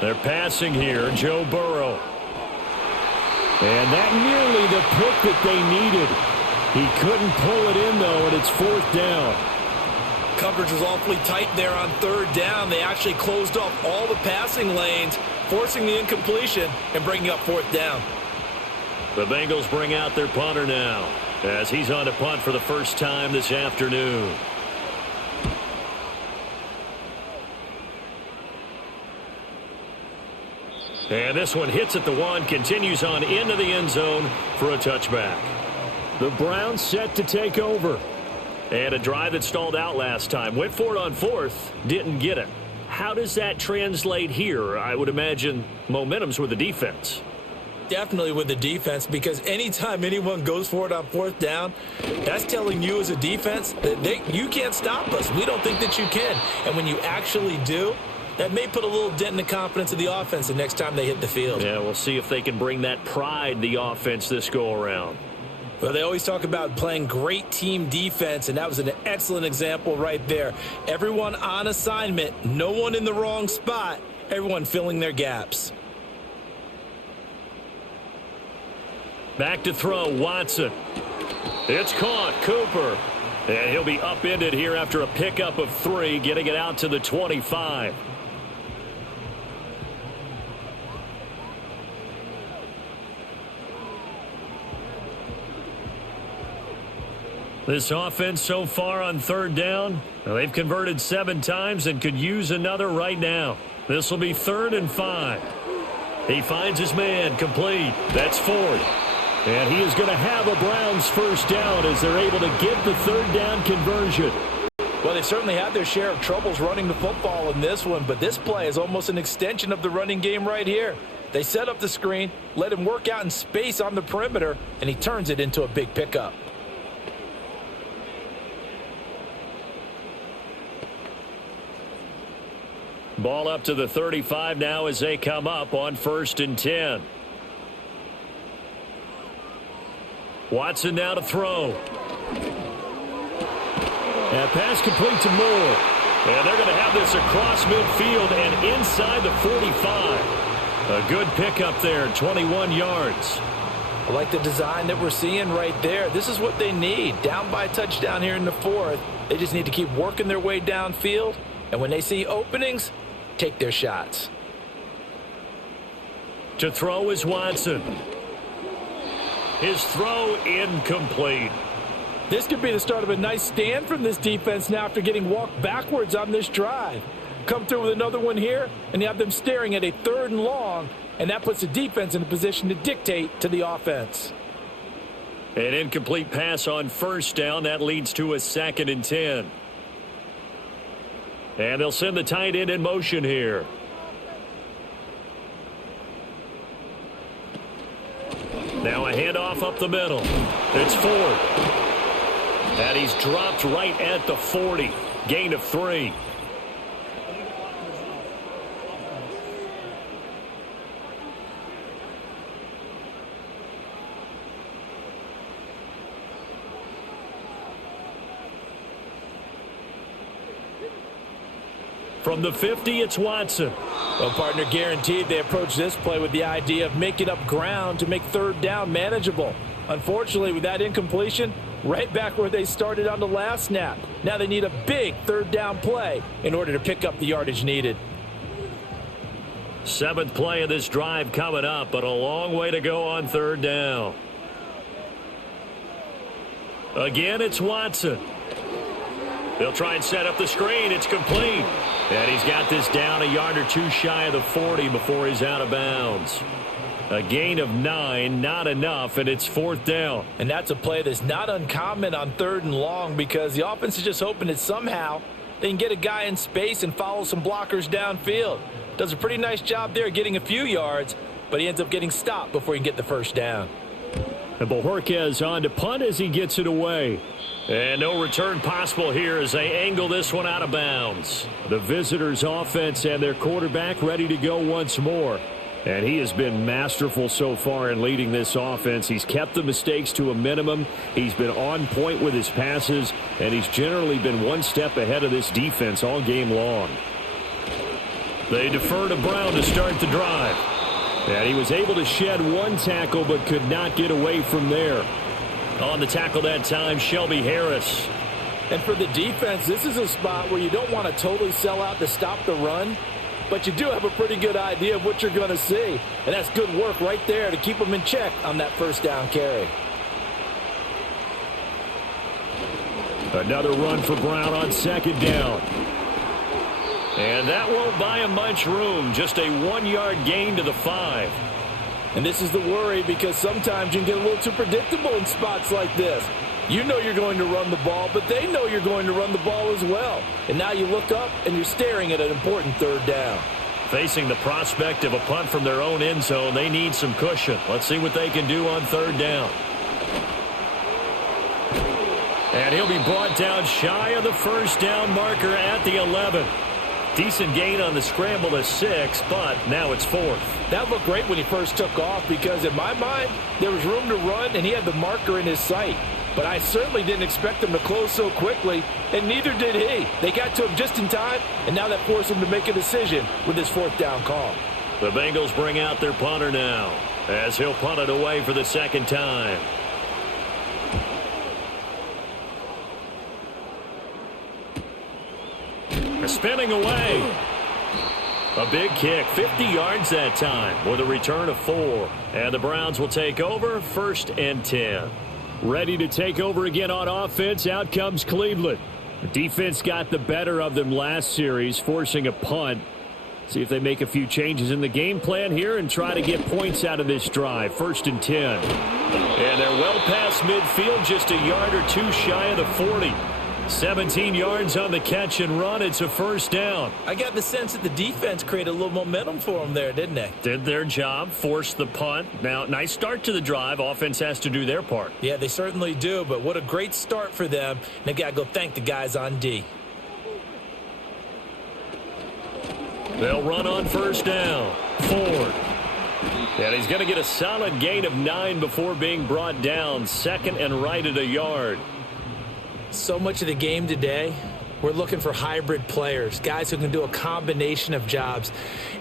They're passing here, Joe Burrow. And that nearly the pick that they needed. He couldn't pull it in, though, and it's 4th down. Coverage was awfully tight there on 3rd down. They actually closed off all the passing lanes, forcing the incompletion and bringing up 4th down. The Bengals bring out their punter now as he's on to punt for the first time this afternoon. And this one hits at the 1, continues on into the end zone for a touchback. The Browns set to take over. And a drive that stalled out last time. Went for it on 4th, didn't get it. How does that translate here? I would imagine momentum's with the defense. Definitely with the defense, because anytime anyone goes for it on 4th down, that's telling you as a defense that you can't stop us. We don't think that you can. And when you actually do, that may put a little dent in the confidence of the offense the next time they hit the field. Yeah, we'll see if they can bring that pride, the offense, this go-around. Well, they always talk about playing great team defense, and that was an excellent example right there. Everyone on assignment, no one in the wrong spot, everyone filling their gaps. Back to throw, Watson. It's caught, Cooper. And he'll be upended here after a pickup of 3, getting it out to the 25. This offense so far on 3rd down, they've converted 7 times and could use another right now. This will be 3rd and 5. He finds his man, complete. That's Ford. And he is going to have a Browns 1st down as they're able to get the 3rd down conversion. Well, they've certainly had their share of troubles running the football in this one, but this play is almost an extension of the running game right here. They set up the screen, let him work out in space on the perimeter, and he turns it into a big pickup. Ball up to the 35 now as they come up on 1st and 10. Watson now to throw. And pass complete to Moore. And they're going to have this across midfield and inside the 45. A good pickup there, 21 yards. I like the design that we're seeing right there. This is what they need. Down by a touchdown here in the 4th. They just need to keep working their way downfield. And when they see openings, take their shots. To throw is Watson. His throw incomplete. This could be the start of a nice stand from this defense now after getting walked backwards on this drive. Come through with another one here, and you have them staring at a 3rd and long, and that puts the defense in a position to dictate to the offense. An incomplete pass on 1st down. That leads to a 2nd and 10. And they'll send the tight end in motion here. Now a handoff up the middle. It's Ford. And he's dropped right at the 40. Gain of 3. From the 50, it's Watson. Well, partner, guaranteed they approach this play with the idea of making up ground to make 3rd down manageable. Unfortunately, with that incompletion, right back where they started on the last snap. Now they need a big 3rd down play in order to pick up the yardage needed. 7th play of this drive coming up, but a long way to go on 3rd down. Again, it's Watson. They'll try and set up the screen. It's complete. And he's got this down a yard or 2 shy of the 40 before he's out of bounds. A gain of 9, not enough, and it's 4th down. And that's a play that's not uncommon on 3rd and long because the offense is just hoping that somehow they can get a guy in space and follow some blockers downfield. Does a pretty nice job there getting a few yards, but he ends up getting stopped before he can get the 1st down. And Bojorquez on to punt as he gets it away. And no return possible here as they angle this one out of bounds. The visitors' offense and their quarterback ready to go once more. And he has been masterful so far in leading this offense. He's kept the mistakes to a minimum. He's been on point with his passes, and he's generally been one step ahead of this defense all game long. They defer to Brown to start the drive. And he was able to shed 1 tackle but could not get away from there. On the tackle that time, Shelby Harris. And for the defense, this is a spot where you don't want to totally sell out to stop the run, but you do have a pretty good idea of what you're going to see. And that's good work right there to keep them in check on that 1st down carry. Another run for Brown on 2nd down. And that won't buy him much room. Just a 1-yard gain to the 5. And this is the worry because sometimes you can get a little too predictable in spots like this. You know you're going to run the ball, but they know you're going to run the ball as well. And now you look up and you're staring at an important 3rd down. Facing the prospect of a punt from their own end zone, they need some cushion. Let's see what they can do on 3rd down. And he'll be brought down shy of the 1st down marker at the 11. Decent gain on the scramble to 6, but now it's 4th. That looked great when he first took off because in my mind, there was room to run and he had the marker in his sight. But I certainly didn't expect him to close so quickly, and neither did he. They got to him just in time, and now that forced him to make a decision with his 4th down call. The Bengals bring out their punter now as he'll punt it away for the 2nd time. Spinning away. A big kick, 50 yards that time with a return of 4. And the Browns will take over 1st and 10. Ready to take over again on offense. Out comes Cleveland. The defense got the better of them last series, forcing a punt. See if they make a few changes in the game plan here and try to get points out of this drive. 1st and 10. And they're well past midfield, just a yard or 2 shy of the 40. 17 yards on the catch and run. It's a 1st down. I got the sense that the defense created a little momentum for them there, didn't they? Did their job, forced the punt. Now, nice start to the drive. Offense has to do their part. Yeah, they certainly do, but what a great start for them. And they got to go thank the guys on D. They'll run on 1st down. Ford. And he's going to get a solid gain of 9 before being brought down. 2nd and right at a yard. So much of the game today, we're looking for hybrid players, guys who can do a combination of jobs.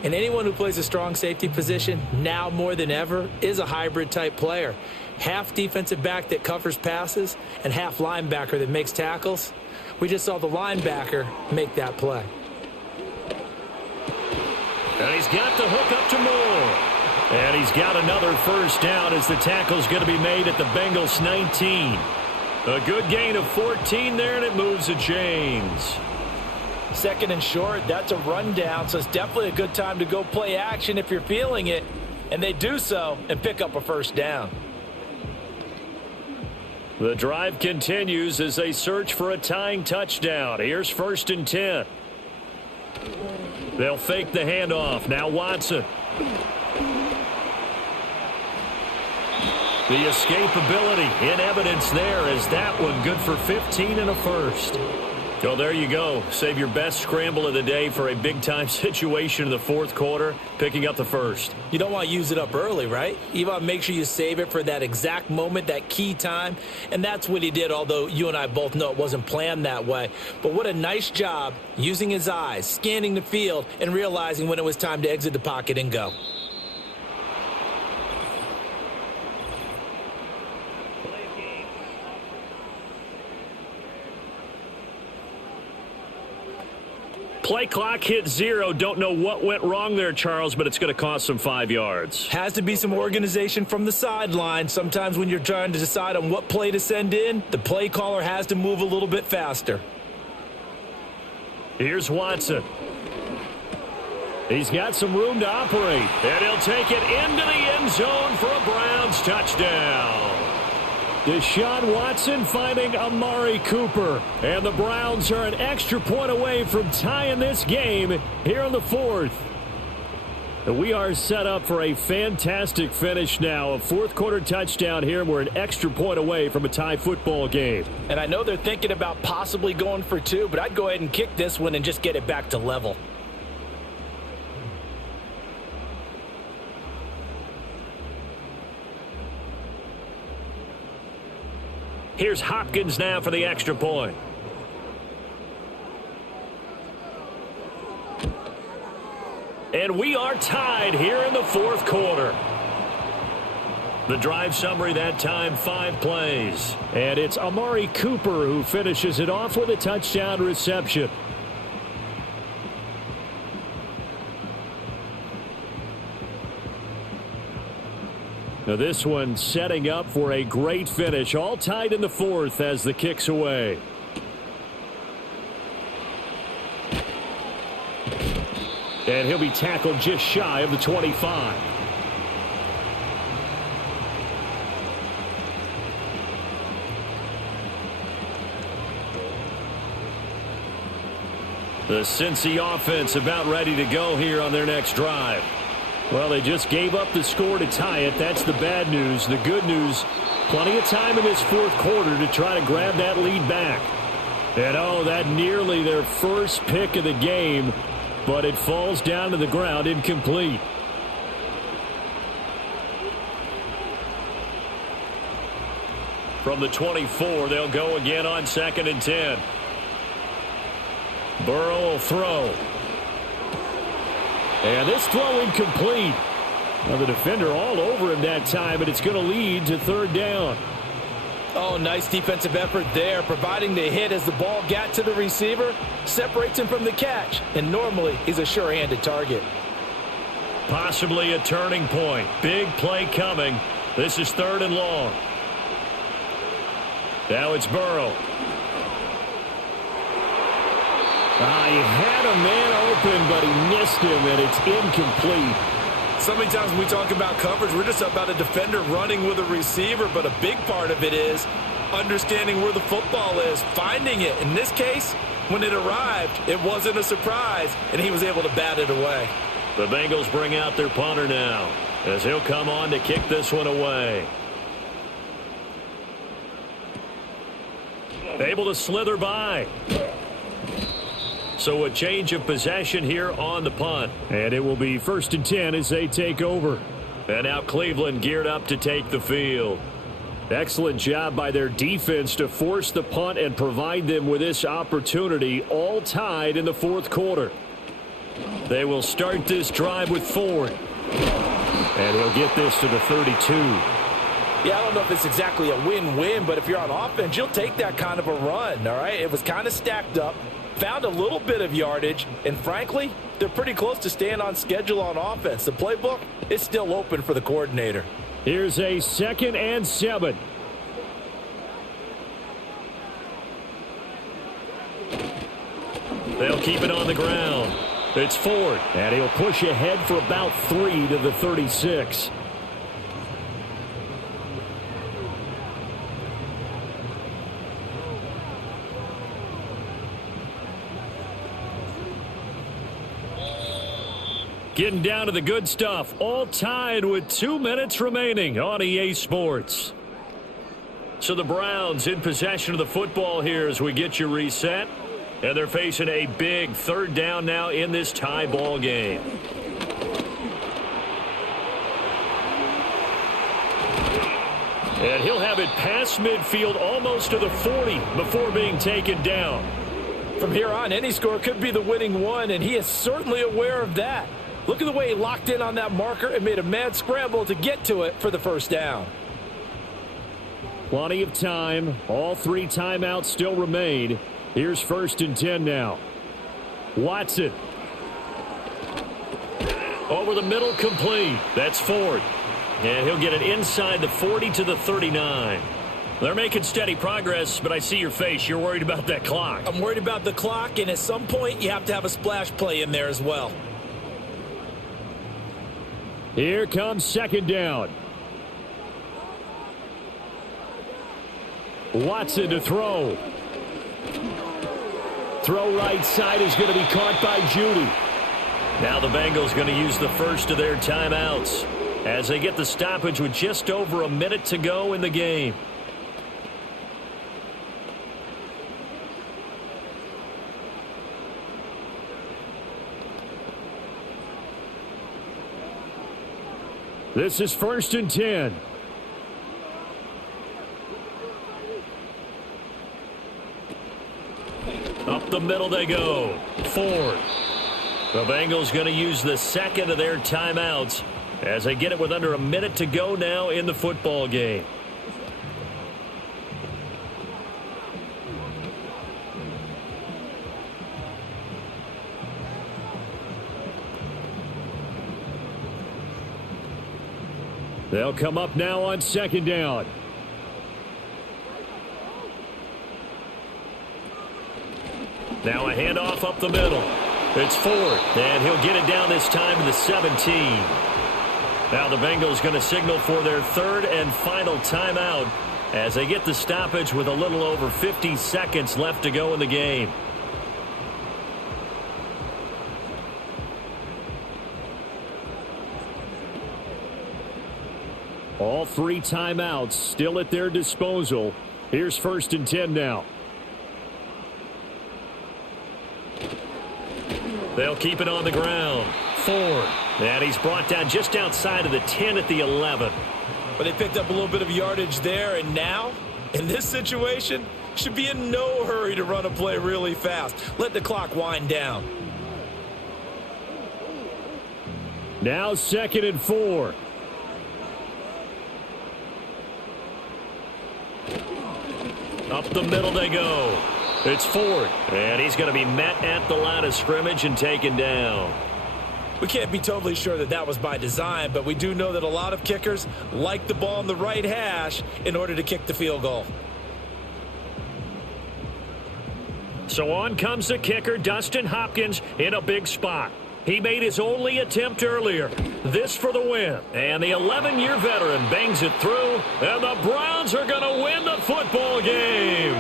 And anyone who plays a strong safety position, now more than ever, is a hybrid type player. Half defensive back that covers passes and half linebacker that makes tackles. We just saw the linebacker make that play. And he's got the hook up to Moore. And he's got another 1st down as the tackle's going to be made at the Bengals 19. A good gain of 14 there, and it moves the chains. Second and short, that's a rundown, so it's definitely a good time to go play action if you're feeling it. And they do so and pick up a first down. The drive continues as they search for a tying touchdown. Here's 1st and 10. They'll fake the handoff. Now Watson. The escapability in evidence there as that one good for 15 and a first. Well, there you go. Save your best scramble of the day for a big-time situation in the fourth quarter, picking up the first. You don't want to use it up early, right? You want to make sure you save it for that exact moment, that key time. And that's what he did, although you and I both know it wasn't planned that way. But what a nice job using his eyes, scanning the field, and realizing when it was time to exit the pocket and go. Play clock hit 0. Don't know what went wrong there, Charles, but it's going to cost them 5 yards. Has to be some organization from the sideline. Sometimes when you're trying to decide on what play to send in, the play caller has to move a little bit faster. Here's Watson. He's got some room to operate, and he'll take it into the end zone for a Browns touchdown. Deshaun Watson finding Amari Cooper. And the Browns are an extra point away from tying this game here in the fourth. We are set up for a fantastic finish now. A fourth quarter touchdown here. We're an extra point away from a tie football game. And I know they're thinking about possibly going for 2, but I'd go ahead and kick this one and just get it back to level. Here's Hopkins now for the extra point. And we are tied here in the fourth quarter. The drive summary that time, 5 plays. And it's Amari Cooper who finishes it off with a touchdown reception. Now this one setting up for a great finish. All tied in the fourth as the kick's away. And he'll be tackled just shy of the 25. The Cincy offense about ready to go here on their next drive. Well, they just gave up the score to tie it. That's the bad news. The good news, plenty of time in this fourth quarter to try to grab that lead back. And oh, that nearly their first pick of the game, but it falls down to the ground incomplete. From the 24, they'll go again on 2nd and 10. Burrow will throw. And this throw incomplete. Well, the defender all over him that time, but it's going to lead to 3rd down. Oh, nice defensive effort there, providing the hit as the ball got to the receiver, separates him from the catch, and normally he's a sure-handed target. Possibly a turning point. Big play coming. This is 3rd and long. Now it's Burrow. He had a man open, but he missed him, and it's incomplete. So many times when we talk about coverage, we're just about a defender running with a receiver, but a big part of it is understanding where the football is, finding it. In this case, when it arrived, it wasn't a surprise, and he was able to bat it away. The Bengals bring out their punter now as he'll come on to kick this one away. Able to slither by. So a change of possession here on the punt. And it will be 1st and 10 as they take over. And now Cleveland geared up to take the field. Excellent job by their defense to force the punt and provide them with this opportunity, all tied in the fourth quarter. They will start this drive with Ford. And he'll get this to the 32. Yeah, I don't know if it's exactly a win-win, but if you're on offense, you'll take that kind of a run, all right? It was kind of stacked up. Found a little bit of yardage, and frankly, they're pretty close to staying on schedule on offense. The playbook is still open for the coordinator. Here's a 2nd and 7. They'll keep it on the ground. It's Ford, and he'll push ahead for about 3 to the 36. Getting down to the good stuff, all tied with 2 minutes remaining on EA Sports. So the Browns in possession of the football here as we get you reset. And they're facing a big 3rd down now in this tie ball game. And he'll have it past midfield almost to the 40 before being taken down. From here on, any score could be the winning one, and he is certainly aware of that. Look at the way he locked in on that marker and made a mad scramble to get to it for the 1st down. Plenty of time. All 3 timeouts still remain. Here's 1st and 10 now. Watson. Over the middle, complete. That's Ford. And he'll get it inside the 40 to the 39. They're making steady progress, but I see your face. You're worried about that clock. I'm worried about the clock, and at some point, you have to have a splash play in there as well. Here comes 2nd down. Watson to throw. Throw right side is going to be caught by Judy. Now the Bengals going to use the first of their timeouts as they get the stoppage with just over a minute to go in the game. This is 1st and 10. Up the middle they go. Ford. The Bengals going to use the 2nd of their timeouts as they get it with under a minute to go now in the football game. They'll come up now on 2nd down. Now a handoff up the middle. It's Ford, and he'll get it down this time to the 17. Now the Bengals going to signal for their 3rd and final timeout as they get the stoppage with a little over 50 seconds left to go in the game. All 3 timeouts still at their disposal. Here's 1st and 10 now. They'll keep it on the ground. Ford. And he's brought down just outside of the 10 at the 11. But they picked up a little bit of yardage there, and now, in this situation, should be in no hurry to run a play really fast. Let the clock wind down. Now 2nd and 4. Up the middle they go. It's Ford, and he's going to be met at the line of scrimmage and taken down. We can't be totally sure that that was by design, but we do know that a lot of kickers like the ball in the right hash in order to kick the field goal. So on comes the kicker, Dustin Hopkins, in a big spot. He made his only attempt earlier. This for the win. And the 11-year veteran bangs it through, and the Browns are going to win the football game.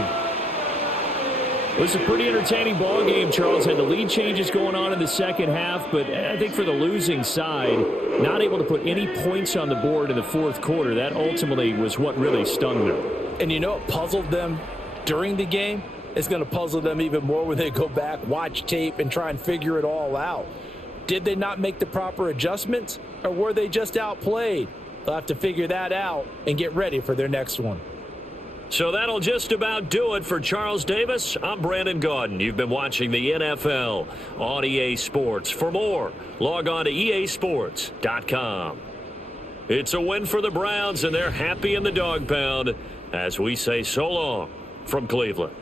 It was a pretty entertaining ball game. Charles had the lead changes going on in the 2nd half, but I think for the losing side, not able to put any points on the board in the 4th quarter, that ultimately was what really stung them. And you know what puzzled them during the game? It's going to puzzle them even more when they go back, watch tape, and try and figure it all out. Did they not make the proper adjustments, or were they just outplayed? They'll have to figure that out and get ready for their next one. So that'll just about do it for Charles Davis. I'm Brandon Gaudin. You've been watching the NFL on EA Sports. For more, log on to easports.com. It's a win for the Browns, and they're happy in the dog pound as we say so long from Cleveland.